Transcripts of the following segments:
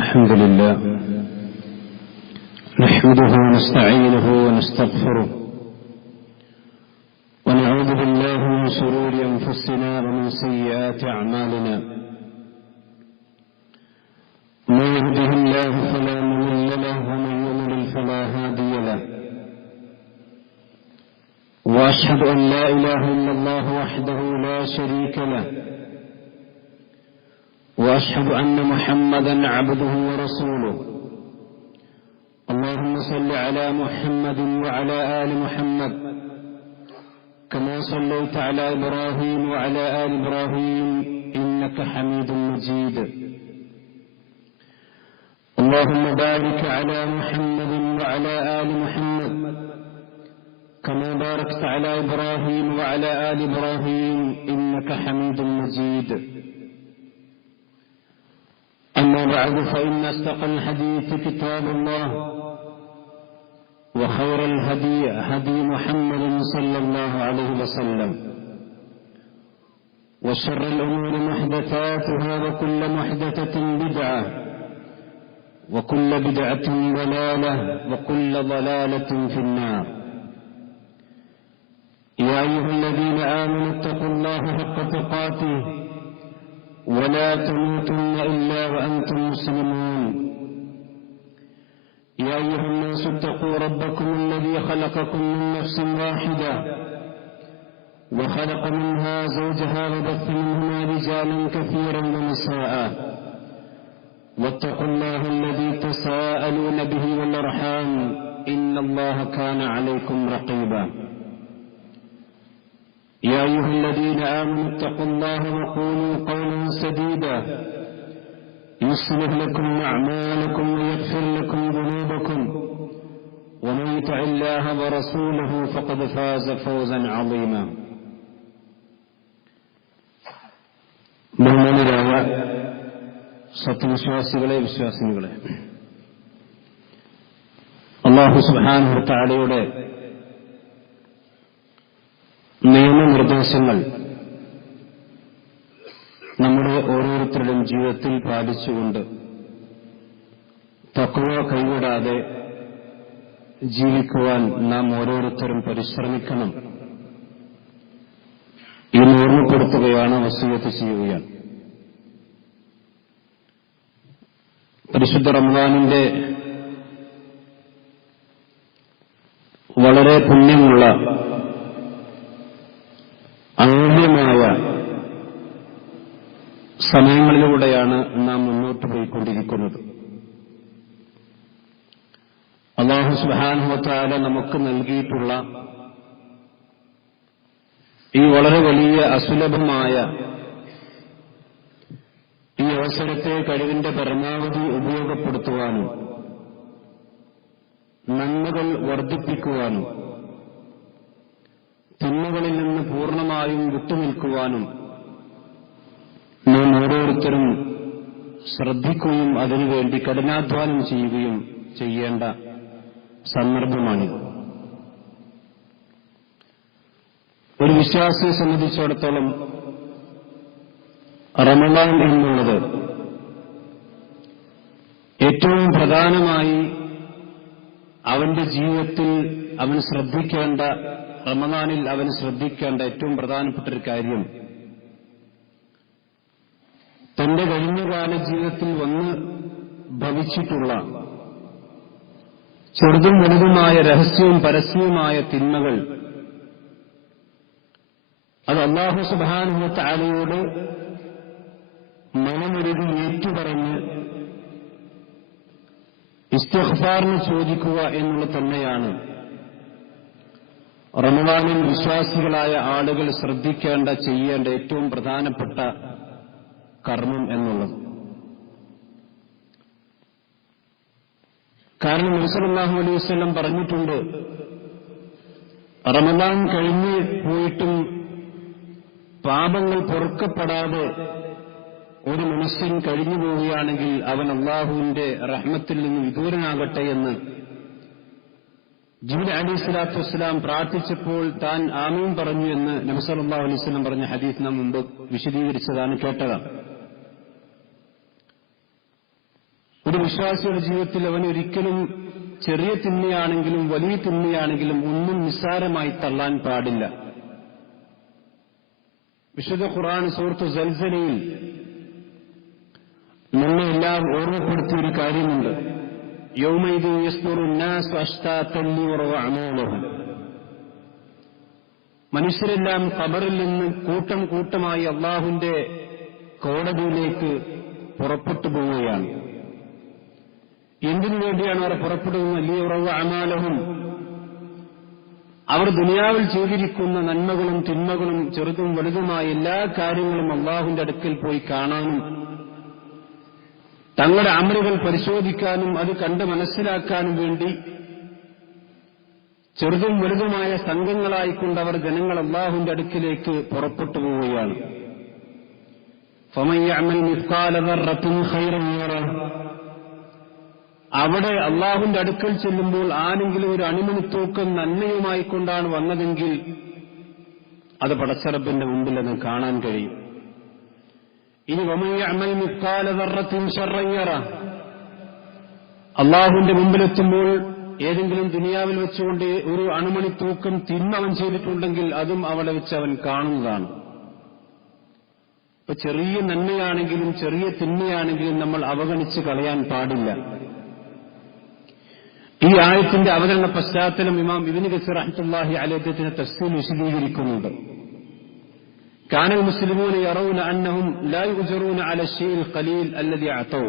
الحمد لله نحمده ونستعينه ونستغفره ونعوذ بالله من شرور أنفسنا ومن سيئات أعمالنا من يهده الله فلا مضل له ومن يضلل فلا هادي له وأشهد أن لا إله إلا الله وحده لا شريك له وأشهد أن محمدا عبده ورسوله اللهم صل على محمد وعلى آل محمد كما صليت على إبراهيم وعلى آل إبراهيم إنك حميد مجيد اللهم بارك على محمد وعلى آل محمد كما باركت على إبراهيم وعلى آل إبراهيم إنك حميد مجيد أما بعد فإن أصدق الحديث كتاب الله وخير الهدي هدي محمد صلى الله عليه وسلم وشر الأمور محدثاتها وكل محدثة بدعة وكل بدعة ضلالة وكل ضلالة في النار يا أيها الذين آمنوا اتقوا الله حق تقاته ولا تموتن إلا وأنتم مسلمون يا أيها الناس اتقوا ربكم الذي خلقكم من نفس واحدة وخلق منها زوجها وبث منهما رجالا كثيرا ونساء واتقوا الله الذي تساءلون به والأرحام إن الله كان عليكم رقيبا يا أيها الذين آمنوا اتقوا الله وقولوا قولا سديدا يصلح لكم أعمالكم ويغفر لكم ذنوبكم ومن يطع الله ورسوله فقد فاز فوزا عظيما ബഹുമാനരായ സത്യവിശ്വാസികളെ വിശ്വാസിനികളെ അല്ലാഹു സുബ്ഹാനഹു വ തആലയുടെ നിയമനിർദ്ദേശങ്ങൾ നമ്മുടെ ഓരോരുത്തരുടെയും ജീവിതത്തിൽ പാലിച്ചുകൊണ്ട് തഖ്വ കൈവിടാതെ ജീവിക്കുവാൻ നാം ഓരോരുത്തരും പരിശ്രമിക്കണം എന്ന് ഓർമ്മപ്പെടുത്തുകയാണ്, വസിയത്ത് ചെയ്യുകയാണ്. പരിശുദ്ധ റമദാനിന്റെ വളരെ പുണ്യമുള്ള അമൂല്യമായ സമയങ്ങളിലൂടെയാണ് നാം മുന്നോട്ട് പോയിക്കൊണ്ടിരിക്കുന്നത്. അല്ലാഹു സുബ്ഹാനഹു വ തആല നമുക്ക് നൽകിയിട്ടുള്ള ഈ വളരെ വലിയ അസുലഭമായ ഈ അവസരത്തെ കഴിവിന്റെ പരമാവധി ഉപയോഗപ്പെടുത്തുവാനും നന്മകൾ വർദ്ധിപ്പിക്കുവാനും തിന്മകളിൽ നിന്ന് പൂർണ്ണമായും വിട്ടുനിൽക്കുവാനും നാം ഓരോരുത്തരും ശ്രദ്ധിക്കുകയും അതിനുവേണ്ടി കഠിനാധ്വാനം ചെയ്യുകയും ചെയ്യേണ്ട സന്ദർഭമാണിത്. ഒരു വിശ്വാസിയെ സംബന്ധിച്ചിടത്തോളം റമദാൻ എന്നുള്ളത് ഏറ്റവും പ്രധാനമായി അവന്റെ ജീവിതത്തിൽ അവൻ ശ്രദ്ധിക്കേണ്ട, റമദാനിൽ അവന് ശ്രദ്ധിക്കേണ്ട ഏറ്റവും പ്രധാനപ്പെട്ട ഒരു കാര്യം തന്റെ കഴിഞ്ഞകാല ജീവിതത്തിൽ വന്ന് ഭവിച്ചിട്ടുള്ള ചെറുതും വലുതുമായ രഹസ്യവും പരസ്യവുമായ തിന്മകൾ അത് അല്ലാഹു സുബ്ഹാനഹു വ തആലയോട് മനമൊരുകി ഏറ്റുപറഞ്ഞ് ഇസ്തിഗ്ഫാറിന് ചോദിക്കുക എന്നുള്ളത് തന്നെയാണ് റമദാനിൽ വിശ്വാസികളായ ആളുകൾ ശ്രദ്ധിക്കേണ്ട, ചെയ്യേണ്ട ഏറ്റവും പ്രധാനപ്പെട്ട കർമ്മം എന്നുള്ളത്. കാരണം നബി സല്ലല്ലാഹു അലൈഹി വസല്ലം പറഞ്ഞിട്ടുണ്ട്, റമദാൻ കഴിഞ്ഞ് പോയിട്ടും പാപങ്ങൾ പൊറുക്കപ്പെടാതെ ഒരു മനുഷ്യൻ കഴിഞ്ഞു പോവുകയാണെങ്കിൽ അവൻ അല്ലാഹുവിന്റെ റഹ്മത്തിൽ നിന്ന് വിദൂരനാകട്ടെ എന്ന് ജിബ്രീൽ അലൈഹിസ്സലാത്തു വസ്സലാം പ്രാർത്ഥിച്ചപ്പോൾ താൻ ആമീൻ പറഞ്ഞു എന്ന് നബി സല്ലല്ലാഹു അലൈഹി വസല്ലം പറഞ്ഞ ഹദീസ് നാം മുമ്പ് വിശദീകരിച്ചതാണ്, കേട്ടതാണ്. ഒരു വിശ്വാസിയുടെ ജീവിതത്തിൽ അവൻ ഒരിക്കലും ചെറിയ തിന്മയാണെങ്കിലും വലിയ തിന്മയാണെങ്കിലും ഒന്നും നിസ്സാരമായി തള്ളാൻ പാടില്ല. വിശുദ്ധ ഖുർആൻ സൂറത്ത് സൽസലയിൽ നമ്മെ എല്ലാം ഓർമ്മപ്പെടുത്തിയൊരു കാര്യമുണ്ട്. യൗമൈദിൻ യസ്ദുറു നാസു അശ്താതൻ ലിയുറവ അമാലഹും. മനുഷ്യരെല്ലാം ഖബറിൽ നിന്ന് കൂട്ടം കൂട്ടമായി അല്ലാഹുവിന്റെ കോടതിയിലേക്ക് പുറപ്പെട്ടു പോവുകയാണ്. എന്തിനു വേണ്ടിയാണ് അവർ പുറപ്പെടുന്നത്? ലിയുറവ അമാലഹും. അവർ ദുനിയാവിൽ ചെയ്തിരിക്കുന്ന നന്മകളും തിന്മകളും ചെറുതും വലുതുമായ എല്ലാ കാര്യങ്ങളും അല്ലാഹുവിന്റെ അടുക്കൽ പോയി കാണാനും തങ്ങളുടെ അമലുകൾ പരിശോധിക്കാനും അത് കണ്ട് മനസ്സിലാക്കാനും വേണ്ടി ചെറുതും വലുതുമായ സംഘങ്ങളായിക്കൊണ്ട് അവർ ജനങ്ങൾ അല്ലാഹുവിന്റെ അടുക്കിലേക്ക് പുറപ്പെട്ടു പോവുകയാണ്. ഫമൻ യഅമൽ മിസ്കാല ദർറത്തിൻ ഖൈറൻ യറഹ്. അവിടെ അല്ലാഹുവിന്റെ അടുക്കൽ ചെല്ലുമ്പോൾ ആരെങ്കിലും ഒരു അണുമണിത്തൂക്കം നന്മയുമായി കൊണ്ടാണ് വന്നതെങ്കിൽ അത് പടച്ചറബിന്റെ മുമ്പിൽ അത് കാണാൻ കഴിയും. ഇനി വമൻ യഅമൽ മിസ്കാല ദർറത്തിൻ ശർറൻ യറഹ്. അല്ലാഹുവിന്റെ മുമ്പിലെത്തുമ്പോൾ ഏതെങ്കിലും ദുനിയാവിൽ വെച്ചുകൊണ്ട് ഒരു അണുമണിത്തൂക്കം തിന്മ അവൻ ചെയ്തിട്ടുണ്ടെങ്കിൽ അതും അവിടെ വെച്ച് അവൻ കാണുന്നതാണ്. ഇപ്പൊ ചെറിയ നന്മയാണെങ്കിലും ചെറിയ തിന്മയാണെങ്കിലും നമ്മൾ അവഗണിച്ച് കളയാൻ പാടില്ല. ഈ ആയത്തിന്റെ അവതരണ പശ്ചാത്തലം ഇമാം ഇബ്നു കസീർ റഹ്മത്തുള്ളാഹി അലൈഹി അദ്ദേഹത്തിന്റെ തഫ്സീർ വിശദീകരിക്കുന്നുണ്ട്. കാനൽ മുസ്ലിമൂന യറൗന അന്നഹും ലാ യുജറൂന അല ശൈഇൽ ഖലീൽ അല്ലദി അതൗ.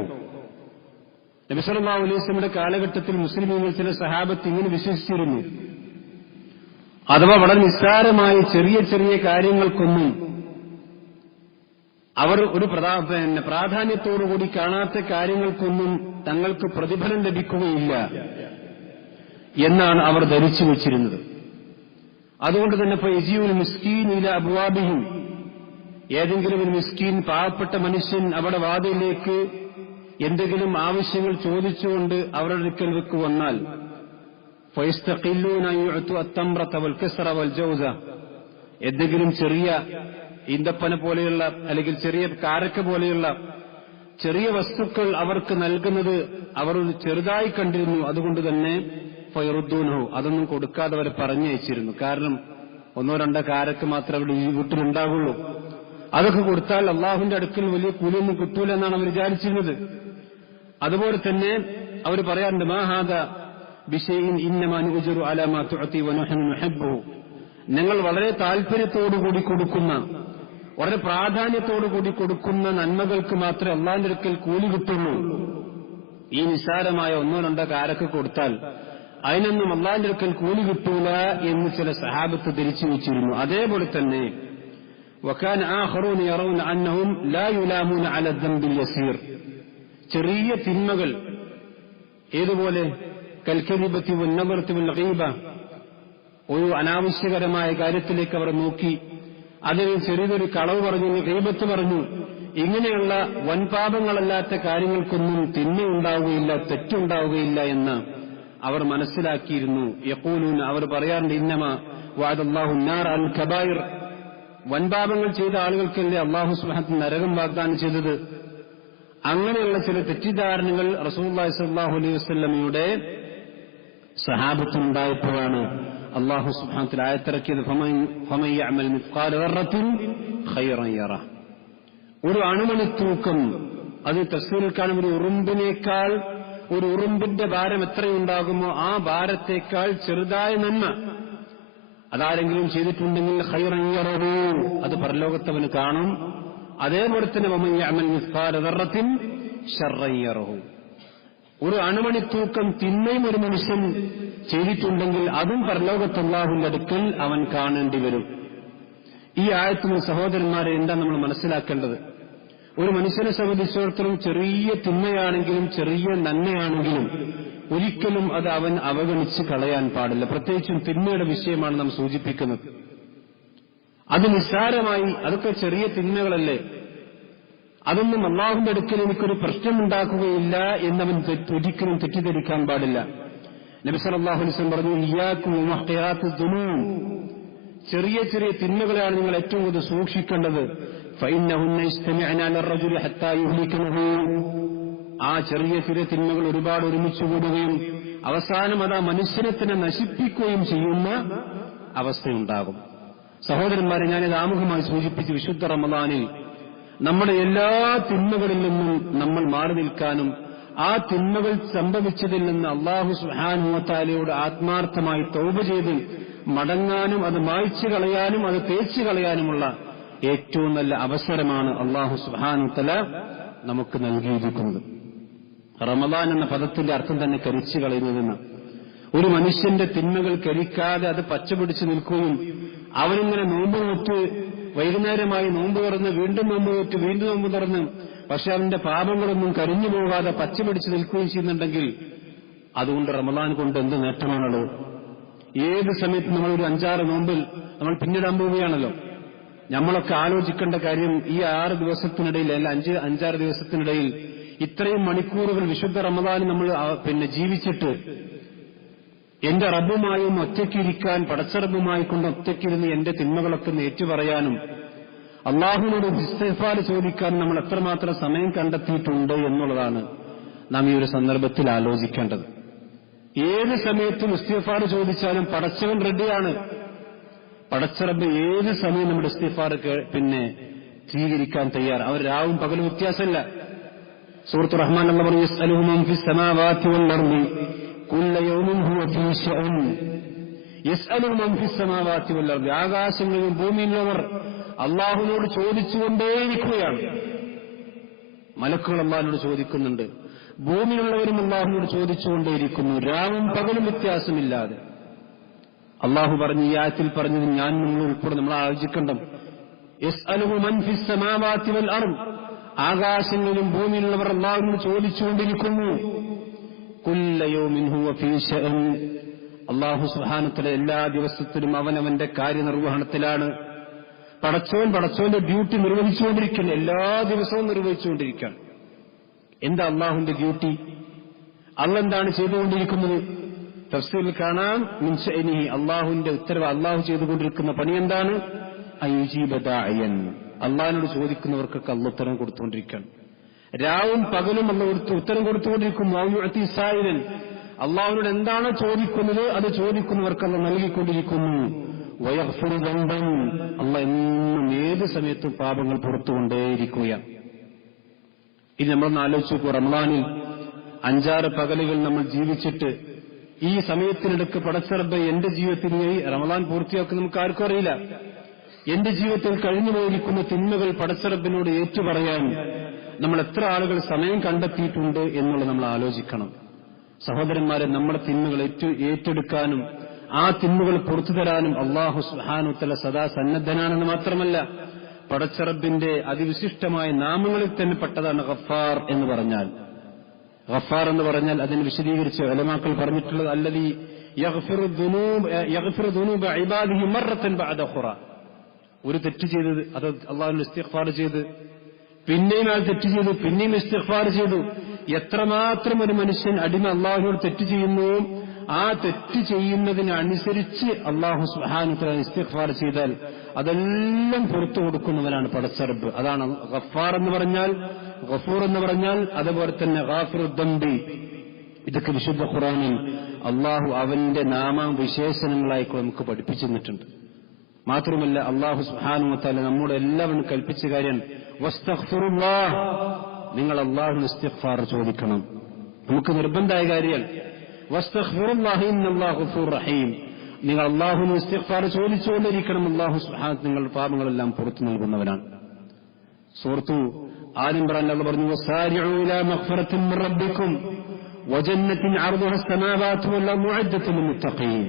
നബി സല്ലല്ലാഹു അലൈഹി വസല്ലമയുടെ കാലഘട്ടത്തിൽ മുസ്ലിമീങ്ങൾ ചില സഹാബത്ത് ഇങ്ങനെ വിശ്വസിച്ചിരുന്നു. അഥവാ വളരെ നിസ്സാരമായ ചെറിയ ചെറിയ കാര്യങ്ങൾക്കൊന്നും അവർ ഒരു പ്രാധാന്യത്തോടുകൂടി കാണാത്ത കാര്യങ്ങൾക്കൊന്നും തങ്ങൾക്ക് പ്രതിഫലം ലഭിക്കുകയില്ല എന്നാണ് അവർ ധരിച്ചു വച്ചിരുന്നത്. അതുകൊണ്ട് തന്നെ ഫയജിയുൽ മിസ്കീൻ ഇല അബ്വാബിഹിം. ഏതെങ്കിലും ഒരു മിസ്കീൻ പാവപ്പെട്ട മനുഷ്യൻ അവിടെ വാതിലിലേക്ക് എന്തെങ്കിലും ആവശ്യങ്ങൾ ചോദിച്ചുകൊണ്ട് അവരുടെ അടുക്കൽ വെക്ക് വന്നാൽ ഫയസ്തഖില്ലൂന യുഅതു അത്തംറത വൽ കസ്റ വൽ ജൗസ. എന്തെങ്കിലും ചെറിയ ഈന്തപ്പന പോലെയുള്ള അല്ലെങ്കിൽ ചെറിയ കാരക്ക പോലെയുള്ള ചെറിയ വസ്തുക്കൾ അവർക്ക് നൽകുന്നത് അവർ ചെറുതായി കണ്ടിരുന്നു. അതുകൊണ്ട് തന്നെ ഫയറുദ്ദൂനഹു, അതൊന്നും കൊടുക്കാതെ അവർ പറഞ്ഞയച്ചിരുന്നു. കാരണം ഒന്നോ രണ്ടോ കാരക്ക മാത്രമേ അവിടെ ഈ വീട്ടിലുണ്ടാകുള്ളൂ. അതൊക്കെ കൊടുത്താൽ അള്ളാഹുവിന്റെ അടുക്കൽ വലിയ കൂലിയൊന്നും കിട്ടൂല എന്നാണ് അവർ വിചാരിച്ചിരുന്നത്. അതുപോലെ തന്നെ അവർ പറയാറുണ്ട്, മാ ഹാദ ബിശൈഇൻ ഇന്നമാ നുഅ്ജറു അലാ മാ തുഅതി വനഹ്നു നുഹിബ്ബുഹു. ഞങ്ങൾ വളരെ താല്പര്യത്തോടുകൂടി കൊടുക്കുന്ന, വളരെ പ്രാധാന്യത്തോടുകൂടി കൊടുക്കുന്ന നന്മകൾക്ക് മാത്രമേ അള്ളാഹിന്റെ അടുക്കൽ കൂലി കിട്ടുള്ളൂ. ഈ നിസ്സാരമായ ഒന്നോ രണ്ടോ കാരൊക്കെ കൊടുത്താൽ അതിനൊന്നും അള്ളാഹിന്റെ അടുക്കൽ കൂലി കിട്ടൂല എന്ന് ചില സഹാബത്ത് ധരിച്ചു വെച്ചിരുന്നു. അതേപോലെ തന്നെ വകാന ആഖറൂന യറൗന അന്നഹും ലാ യുലാമൂന അലാ ദംബിൽ യസീർ. ചെറിയ തിന്മകൾ ഏതുപോലെ കൽകരിബത്തി വന്നബർത്തി വൽ ഗീബ, ഒരു അനാവശ്യകരമായ കാര്യത്തിലേക്ക് അവർ നോക്കി അതിന് ചെറിയൊരു കളവ് പറഞ്ഞു, ഗീബത്ത് പറഞ്ഞു, ഇങ്ങനെയുള്ള വൻപാപങ്ങളല്ലാത്ത കാര്യങ്ങൾക്കൊന്നും തിന്മയുണ്ടാവുകയില്ല, തെറ്റുണ്ടാവുകയില്ല എന്ന് അവർ മനസ്സിലാക്കിയിരുന്നു. യഖൂലൂന, അവർ പറയാറുണ്ട്, ഇന്നമ വഅദല്ലാഹു നാർ അൽ കബായിർ. വൻപാപങ്ങൾ ചെയ്ത ആളുകൾക്കല്ലേ അല്ലാഹു സുബ്ഹാനഹു നരകം വാഗ്ദാനം ചെയ്തത്. അങ്ങനെയുള്ള ചില തെറ്റിദ്ധാരണകൾ റസൂലുള്ളാഹി സ്വല്ലല്ലാഹു അലൈഹി വസല്ലമയുടെ സഹാബത്തുണ്ടായപ്പോഴാണ് അല്ലാഹു സുബ്ഹാനഹു വ തആല ആയത്തിറക്കിയത്, ഫമൻ യഅമൽ മിസ്ഖാല ദർറത്തിൻ ഖൈറൻ യറഹ്. ഒരു അണുമണിത്തൂക്കം, അത് തഫ്സീറിൽ കാണും, ഒരു ഉറുമ്പിനേക്കാൾ, ഒരു ഉറുമ്പിന്റെ ഭാരം എത്രയുണ്ടാകുമോ ആ ഭാരത്തേക്കാൾ ചെറുതായ നന്മ അതാരെങ്കിലും ചെയ്തിട്ടുണ്ടെങ്കിൽ ഖൈറൻ യറഹു, അത് പരലോകത്തവന് കാണും. അതേപോലെ തന്നെ വമൻ യഅമൽ മിസ്ഖാല ദർറത്തിൻ ശർറൻ യറഹു. ഒരു അണുമണിത്തൂക്കം തിന്മയും ഒരു മനുഷ്യൻ ചെയ്തിട്ടുണ്ടെങ്കിൽ അതും പരലോകത്ത് അല്ലാഹുവിന്റെ അടുക്കൽ അവൻ കാണേണ്ടി വരും. ഈ ആയത്തിന് സഹോദരന്മാരെ എന്താ നമ്മൾ മനസ്സിലാക്കേണ്ടത്? ഒരു മനുഷ്യനെ സംബന്ധിച്ചിടത്തോളം ചെറിയ തിന്മയാണെങ്കിലും ചെറിയ നന്മയാണെങ്കിലും ഒരിക്കലും അത് അവൻ അവഗണിച്ച് കളയാൻ പാടില്ല. പ്രത്യേകിച്ചും തിന്മയുടെ വിഷയമാണ് നാം സൂചിപ്പിക്കുന്നത്. അത് നിസ്സാരമായി, അതൊക്കെ ചെറിയ തിന്മകളല്ലേ, അതൊന്നും അല്ലാഹുവിന്റെ അടുക്കൽ എനിക്കൊരു പ്രശ്നമുണ്ടാക്കുകയില്ല എന്നവൻ ഒരിക്കലും തെറ്റിദ്ധരിക്കാൻ പാടില്ല. നബി സല്ലല്ലാഹു അലൈഹി വസല്ലം പറഞ്ഞു, ഇയ്യാകും വമുഹ്ഖിറാത്തിദ് ദുനൂബ്. ചെറിയ ചെറിയ തിന്മകളാണ് നിങ്ങൾ ഏറ്റവും കൂടുതൽ സൂക്ഷിക്കേണ്ടത്. ഫഇന്നഹുന്ന യസ്തമിഅന ലിർറജുലി ഹത്താ യുഹ്ലികനഹു. ആ ചെറിയ ചെറിയ തിന്മകൾ ഒരുപാട് ഒരുമിച്ച് കൂടുകയും അവസാനം അത് ആ മനുഷ്യനെ തന്നെ നശിപ്പിക്കുകയും ചെയ്യുന്ന അവസ്ഥയുണ്ടാകും. സഹോദരന്മാരെ, ഞാനിത് ആമുഖമായി സൂചിപ്പിച്ച് വിശുദ്ധ റമദാനിൽ നമ്മുടെ എല്ലാ തിന്മകളിൽ നിന്നും നമ്മൾ മാറി നിൽക്കാനും ആ തിന്മകൾ സംഭവിച്ചതിൽ നിന്ന് അല്ലാഹു സുബ്ഹാനഹു വ തആലയോട് ആത്മാർത്ഥമായി തൗബ ചെയ്ത് മടങ്ങാനും അത് മായ്ച്ചു കളയാനും അത് തേച്ചു കളയാനുമുള്ള ഏറ്റവും നല്ല അവസരമാണ് അല്ലാഹു സുബ്ഹാനഹു വ തആല നമുക്ക് നൽകിയിരിക്കുന്നത്. റമദാൻ എന്ന പദത്തിന്റെ അർത്ഥം തന്നെ കരിച്ചു കളയുന്നതെന്ന്. ഒരു മനുഷ്യന്റെ തിന്മകൾ കരിക്കാതെ അത് പച്ചപിടിച്ചു നിൽക്കുകയും അവനിങ്ങനെ നോമ്പ് നോറ്റ് വൈകുന്നേരമായി നോമ്പ് തുറന്ന് വീണ്ടും നോമ്പ് നോറ്റ് വീണ്ടും നോമ്പ് തുറന്ന് പക്ഷെ അവന്റെ പാപങ്ങളൊന്നും കരിഞ്ഞു പോകാതെ പച്ചപിടിച്ചു നിൽക്കുകയും ചെയ്യുന്നുണ്ടെങ്കിൽ അതുകൊണ്ട് റമദാൻ കൊണ്ട് എന്ത് നേട്ടമാണല്ലോ. ഏത് സമയത്ത് നമ്മളൊരു 5-6 നോമ്പിൽ നമ്മൾ പിന്നിടാൻ പോവുകയാണല്ലോ. നമ്മളൊക്കെ ആലോചിക്കേണ്ട കാര്യം, ഈ 6 ദിവസത്തിനിടയിൽ അല്ല 5-6 ദിവസത്തിനിടയിൽ ഇത്രയും മണിക്കൂറുകൾ വിശുദ്ധ റമദാൻ നമ്മൾ ജീവിച്ചിട്ട് എന്റെ റബ്ബുമായി ഒന്ന് ഒറ്റയ്ക്കിരിക്കാൻ, പടച്ചറബുമായി കൊണ്ട് ഒറ്റയ്ക്കിരുന്ന് എന്റെ തിന്മകളൊക്കെ ഏറ്റുപറയാനും അള്ളാഹുവിനോട് ഇസ്തിഗ്ഫാർ ചോദിക്കാൻ നമ്മൾ എത്രമാത്രം സമയം കണ്ടെത്തിയിട്ടുണ്ട് എന്നുള്ളതാണ് നാം ഈ ഒരു സന്ദർഭത്തിൽ ആലോചിക്കേണ്ടത്. ഏത് സമയത്തും ഇസ്തിഗ്ഫാർ ചോദിച്ചാലും പടച്ചവൻ റെഡിയാണ്. പടച്ചറബ് ഏത് സമയം നമ്മുടെ ഇസ്തിഗ്ഫാർ സ്വീകരിക്കാൻ തയ്യാർ. അവർ രാവും പകലും വ്യത്യാസമില്ല. സൂറത്ത് റഹ്മാൻ അല്ലാഹു പറഞ്ഞു, യസ്അലുഹു മൻ ഫിസ് സമാവാതി വൽ അർളി കുല്ല യൗമിൻ ഹുവ ഫീ ശഅൻ. യസ്അലുഹു മൻ ഫിസ് സമാവാതി വൽ അർളി, ആകാശങ്ങളിലും ഭൂമിയിലുള്ളവർ അള്ളാഹുവിനോട് ചോദിച്ചുകൊണ്ടേയിരിക്കുകയാണ്. മലക്കുകൾ അള്ളാഹുവിനോട് ചോദിക്കുന്നുണ്ട്, ഭൂമിയിലുള്ളവരും അള്ളാഹുവിനോട് ചോദിച്ചുകൊണ്ടേയിരിക്കുന്നു, രാവും പകലും വ്യത്യാസമില്ലാതെ. അള്ളാഹു പറഞ്ഞ് ഈ ആയത്തിൽ പറഞ്ഞത് ഞാൻ നിങ്ങൾ ഉൾപ്പെടെ നമ്മൾ ആലോചിക്കണ്ട. യസ്അലുഹു മൻ ഫിസ് സമാവാതി വൽ അർള്, ആകാശങ്ങളിലും ഭൂമിയിലുള്ളവർ അള്ളാഹുവിനോട് ചോദിച്ചുകൊണ്ടിരിക്കുന്നു. കുല്ല യൗമിൻ ഹുവ ഫീ ശഅൻ, അള്ളാഹു സുബ്ഹാനഹു വ തആല എല്ലാ ദിവസത്തിലും അവനവന്റെ കാര്യനിർവഹണത്തിലാണ്. പടച്ചോന്റെ ഡ്യൂട്ടി നിർവഹിച്ചുകൊണ്ടിരിക്കുന്നു, എല്ലാ ദിവസവും നിർവഹിച്ചുകൊണ്ടിരിക്കുകയാണ്. എന്താ അള്ളാഹുവിന്റെ ഡ്യൂട്ടി? അള്ളാഹ് എന്താണ് ചെയ്തുകൊണ്ടിരിക്കുന്നത്? തഫ്സീറിൽ കാണാം, മിൻ ശഅനിഹി, അള്ളാഹുവിന്റെ ഉത്തരവ്, അള്ളാഹു ചെയ്തുകൊണ്ടിരിക്കുന്ന പണി എന്താണ്? അയുജീബ ദാഇയൻ, അള്ളാഹിനോട് ചോദിക്കുന്നവർക്കൊക്കെ അള്ളാഹ് ഉത്തരം കൊടുത്തുകൊണ്ടിരിക്കുകയാണ്. രാവും പകലും അള്ളാഹ് ഉത്തരം കൊടുത്തുകൊണ്ടിരിക്കുന്നു. ഔയുഅതി സായിലൻ, അള്ളാഹുവിനോട് എന്താണോ ചോദിക്കുന്നത് അത് ചോദിക്കുന്നവർക്ക് അള്ളാഹ് നൽകിക്കൊണ്ടിരിക്കുന്നു. വയഗ്ഫിറു ദംബൻ, അള്ളാഹ് എന്നും ഏത് സമയത്തും പാപങ്ങൾ പുറത്തുകൊണ്ടേയിരിക്കുകയാണ്. ഇനി നമ്മളൊന്ന് ആലോചിച്ച് നോക്കൂ, റമദാനിൽ 5-6 പകലുകൾ നമ്മൾ ജീവിച്ചിട്ട് ഈ സമയത്തിനിടയ്ക്ക് പടച്ചറബ് എന്റെ ജീവിതത്തിൽ ഈ റമദാൻ പൂർത്തിയാക്കുന്ന നമുക്ക് ആർക്കും അറിയില്ല. എന്റെ ജീവിതത്തിൽ കഴിഞ്ഞു പോയിരിക്കുന്ന തിന്മകൾ പടച്ചറബിനോട് ഏറ്റുപറയാൻ നമ്മൾ എത്ര ആളുകൾ സമയം കണ്ടെത്തിയിട്ടുണ്ട് എന്നുള്ളത് നമ്മൾ ആലോചിക്കണം. സഹോദരന്മാരെ, നമ്മുടെ തിന്മകൾ ഏറ്റെടുക്കാനും ആ തിന്മകൾ പുറത്തു തരാനും അല്ലാഹു സുബ്ഹാനഹു വ തആല സദാ സന്നദ്ധനാണെന്ന് മാത്രമല്ല, പടച്ചറബിന്റെ അതിവിശിഷ്ടമായ നാമങ്ങളിൽ തന്നെ പെട്ടതാണ് ഗഫാർ എന്ന് പറഞ്ഞാൽ. ഗഫാർ എന്ന് പറഞ്ഞാൽ അതിന് വിശദീകരിച്ച് ഉലമാക്കൾ പറഞ്ഞിട്ടുള്ളത്, അല്ലദീ യഗ്ഫിറു ദുനൂബ ഇബാദിഹി മറത്തൻ ബഅദ ഖുറാ. ഒരു തെറ്റ് ചെയ്തത് അത് അല്ലാഹുവിനോട് ഇസ്തിഗ്ഫാർ ചെയ്ത് പിന്നെയും ആ തെറ്റ് ചെയ്തു, പിന്നെയും ഇസ്തിഗ്ഫാർ ചെയ്തു. എത്രമാത്രം ഒരു മനുഷ്യൻ അടിമ അല്ലാഹുവിനോട് തെറ്റ് ചെയ്യുന്നു, ആ തെറ്റ് ചെയ്യുന്നതിനനുസരിച്ച് അല്ലാഹു സുബ്ഹാനഹു വ തആല ഇസ്തിഗ്ഫാർ ചെയ്താൽ അതെല്ലാം പുറത്തു കൊടുക്കുന്നവനാണ് പടച്ചറബ്. അതാണ് ഗഫാർ എന്ന് പറഞ്ഞാൽ, ഗഫൂർ എന്ന് പറഞ്ഞാൽ. അതുപോലെ തന്നെ ഗാഫിറു ദംബി, ഇതൊക്കെ വിശുദ്ധ ഖുർആനിൽ അല്ലാഹു അവന്റെ നാമവിശേഷണങ്ങളായി നമുക്ക് പഠിപ്പിച്ചു തന്നിട്ടുണ്ട്. മാത്രമല്ല അല്ലാഹു സുബ്ഹാനഹു വ തആല നമ്മോട് എല്ലാവരും കൽപ്പിച്ച കാര്യം വസ്തഗ്ഫിറുല്ലാഹ്, നിങ്ങൾ അല്ലാഹുവിന് ഇസ്തിഗ്ഫാർ ചോദിക്കണം. നമുക്ക് നിർബന്ധമായ കാര്യമാണ്. വസ്തഗ്ഫിറുല്ലാഹ് ഇന്നല്ലാഹു ഗഫൂർ റഹീം, നിങ്ങൾ അല്ലാഹുവിന് ഇസ്തിഗ്ഫാർ ചോദിച്ചുകൊണ്ടിരിക്കണം. അല്ലാഹു സുബ്ഹാനഹു നിങ്ങളുടെ പാപങ്ങളെല്ലാം പുറത്തു നൽകുന്നവനാണ്. സൂറത്തു ആൽ ഇംറാൻ അല്ലാഹു പറഞ്ഞു, വസാരിഉ ഇലാ മഗ്ഫിറത്തിൻ മിർ റബ്ബിക്കും വജന്നത്തിൻ അർദുഹാ അസ്സമാവാതു വൽ അർദു മുഅദ്ദത്തുൽ ലിൽമുത്തഖീൻ.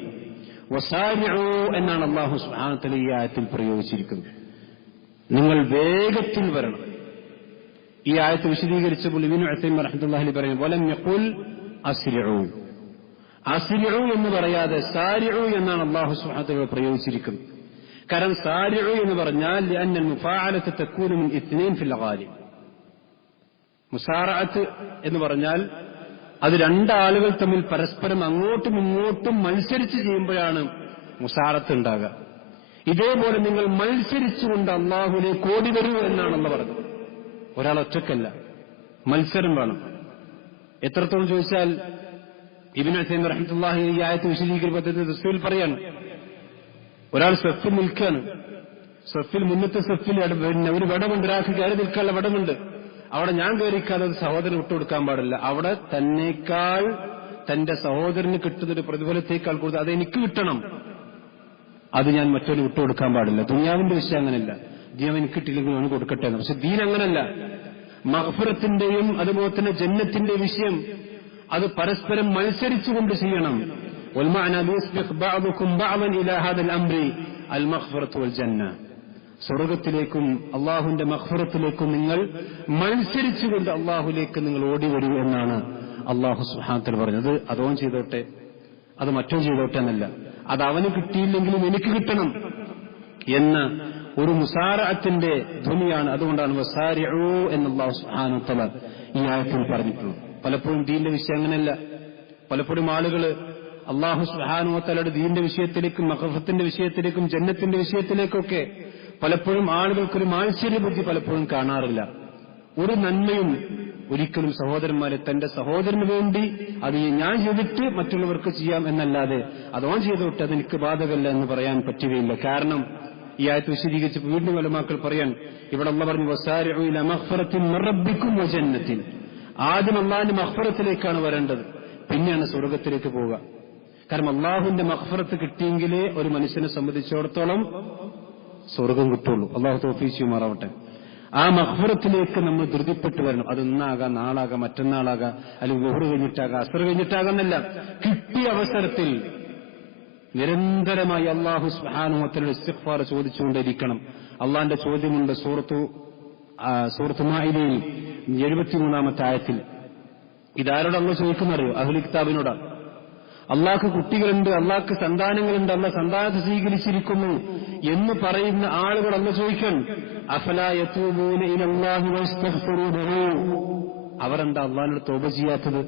വസാരിഉ എന്നാണ് അല്ലാഹു സുബ്ഹാനഹു വ തആല ഈ ആയത്തിൽ പ്രയോഗിച്ചിരിക്കുന്നത്. നിങ്ങൾ വേഗത്തിൽ വരണം. ഈ ആയത്ത് വിശദീകരിച്ചപ്പോൾ ഇബ്നു ഉസൈമീൻ റഹ്മത്തുള്ളാഹി അലൈഹി പറയുന്നു, വലം യഖുൽ അസ്രിഉ, അസ്രിഉ എന്ന് പറയാതെ സാരിഉ എന്നാണ് അല്ലാഹു സുബ്ഹാനഹു വ തആല പ്രയോഗിച്ചിരിക്കുന്നത്. കാരണം സാരിഉ എന്ന് പറഞ്ഞാൽ ലഅന്ന മുഫാഅലത തകൂനു മിൻ ഇത്നൈൻ ഫിൽ ഗാലിബ്. മുസാറഅത്ത് എന്ന് പറഞ്ഞാൽ അത് രണ്ടാളുകൾ തമ്മിൽ പരസ്പരം അങ്ങോട്ടും ഇങ്ങോട്ടും മത്സരിച്ച് ചെയ്യുമ്പോഴാണ് മുസാറത്ത് ഉണ്ടാകുക. ഇതേപോലെ നിങ്ങൾ മത്സരിച്ചുകൊണ്ട് അല്ലാഹുവിലേക്ക് ഓടി വരൂ എന്നാണ് അല്ലാഹു പറഞ്ഞത്. ഒരാൾ ഒറ്റക്കല്ല, മത്സരം വേണം. എത്രത്തോളം ചോദിച്ചാൽ ഇബ്നു ഉസൈമീൻ റഹ്മത്തുള്ളാഹി ഈ ആയത്ത് വിശദീകരിക്കുന്ന തഫ്സീറിൽ പറയാണ്, ഒരാൾ സഫിൽ നിൽക്കുകയാണ്, സഫിൽ മുന്നത്തെ സഫിൽ ഒരു വടമുണ്ട്, ഒരാൾക്ക് കയറി നിൽക്കാനുള്ള വടമുണ്ട്. അവിടെ ഞാൻ കയറിക്കാതെ സഹോദരന് വിട്ടുകൊടുക്കാൻ പാടില്ല. അവിടെ തന്നേക്കാൾ തന്റെ സഹോദരന് കിട്ടുന്നൊരു പ്രതിഫലത്തേക്കാൾ കൂടുതൽ അത് എനിക്ക് കിട്ടണം, അത് ഞാൻ മറ്റൊരു വിട്ടുകൊടുക്കാൻ പാടില്ല. ദുനിയാവിന്റെ വിഷയം അങ്ങനെയല്ല, ദീൻ എനിക്ക് കിട്ടിയില്ലെങ്കിൽ അവന് കൊടുക്കട്ടെ എന്ന്. പക്ഷെ ദീൻ അങ്ങനല്ല. മഗ്ഫിറത്തിന്റെയും അതുപോലെ തന്നെ ജന്നത്തിന്റെ വിഷയം അത് പരസ്പരം മത്സരിച്ചുകൊണ്ട് ചെയ്യണം. സ്വർഗത്തിലേക്കും അള്ളാഹുവിന്റെ മഗ്ഫിറത്തിലേക്കും നിങ്ങൾ മത്സരിച്ചുകൊണ്ട് അള്ളാഹുലേക്ക് നിങ്ങൾ ഓടി വരൂ എന്നാണ് അള്ളാഹു സുബ്ഹാനഹു വ തആല പറഞ്ഞത്. അതോൻ ചെയ്തോട്ടെ, അത് മറ്റോ ചെയ്തോട്ടെ എന്നല്ല, അത് അവന് കിട്ടിയില്ലെങ്കിലും എനിക്ക് കിട്ടണം എന്ന ഒരു മുസാറഅത്തിന്റെ ധ്വനിയാണ്. അതുകൊണ്ടാണ് വസാരിഉ എന്ന് അല്ലാഹു സുബ്ഹാനഹു വ തആല ഈ ആയത്തിൽ പറഞ്ഞിട്ടുള്ളത്. പലപ്പോഴും ദീന്റെ വിഷയം അങ്ങനെയല്ല. പലപ്പോഴും ആളുകൾ അല്ലാഹു സുബ്ഹാനഹു വ തആലയുടെ ദീന്റെ വിഷയത്തിലേക്കും മഗ്ഫിറത്തിന്റെ വിഷയത്തിലേക്കും ജന്നത്തിന്റെ വിഷയത്തിലേക്കൊക്കെ പലപ്പോഴും ആളുകൾക്കൊരു മാത്സര്യ ബുദ്ധി പലപ്പോഴും കാണാറില്ല. ഒരു നന്മയും ഒരിക്കലും സഹോദരന്മാരെ തന്റെ സഹോദരന് വേണ്ടി അത് ഞാൻ ചെയ്തിട്ട് മറ്റുള്ളവർക്ക് ചെയ്യാം എന്നല്ലാതെ അതോൻ ചെയ്തോട്ടെ അതെനിക്ക് ബാധകമല്ല എന്ന് പറയാൻ പറ്റുകയില്ല. കാരണം ഈ ആയത്ത് വിശദീകരിച്ച് വീണ്ടും ഉലമാക്കൾ പറയാൻ, ഇവിടെ അല്ലാഹു പറഞ്ഞു വസാരിഉ ഇലാ മഗ്ഫിറത്തിൻ മിർ റബ്ബിക്കും വജന്നത്തിൻ. ആദ്യം അല്ലാഹുവിന്റെ മഗ്ഫിറത്തിലേക്കാണ് വരേണ്ടത്, പിന്നെയാണ് സ്വർഗത്തിലേക്ക് പോവുക. കാരണം അല്ലാഹുവിന്റെ മഗ്ഫിറത്ത് കിട്ടിയെങ്കിലേ ഒരു മനുഷ്യനെ സംബന്ധിച്ചിടത്തോളം സ്വർഗം കിട്ടുള്ളൂ. അല്ലാഹു തൗഫീഖ് ചെയ്യുമാറാവട്ടെ. ആ മഗ്ഫിറത്തിലേക്ക് നമ്മൾ ധൃതിപ്പെട്ടു വരണം. അത് ഇന്നാകാം, നാളാകാം, മറ്റന്നാളാകാം, അല്ലെങ്കിൽ ളുഹർ കഴിഞ്ഞിട്ടാകാം, അസ്ർ കഴിഞ്ഞിട്ടാകാമെന്നല്ല. കിട്ടിയ അവസരത്തിൽ നിരന്തരമായി അല്ലാഹു സുബ്ഹാനഹു വ തആലയുടെ ഇസ്തിഗ്ഫാർ ചോദിച്ചുകൊണ്ടിരിക്കണം. അള്ളാന്റെ ചോദ്യമുണ്ട് സൂറത്ത് മാഇദയിൽ 73-ാമത്തെ ആയത്തിൽ. ഇതാരോട് അല്ലാഹു ചോദിക്കുന്നറിയോ? അഹ്ലു കിതാബിനോടാണ്. അള്ളാഹ്ക്ക് കുട്ടികളുണ്ട്, അള്ളാഹ്ക്ക് സന്താനങ്ങളുണ്ട്, അള്ളാഹ് സന്താനത്തെ സ്വീകരിച്ചിരിക്കുന്നു എന്ന് പറയുന്ന ആളുകൾ അല്ലാഹു ചോദിക്കാൻ, അഫലാ യതൂബൂന ഇലല്ലാഹി വയസ്തഗ്ഫിറൂനഹു, അവരെന്താ അള്ളാഹിനോട് തൗബ ചെയ്യാത്തത്?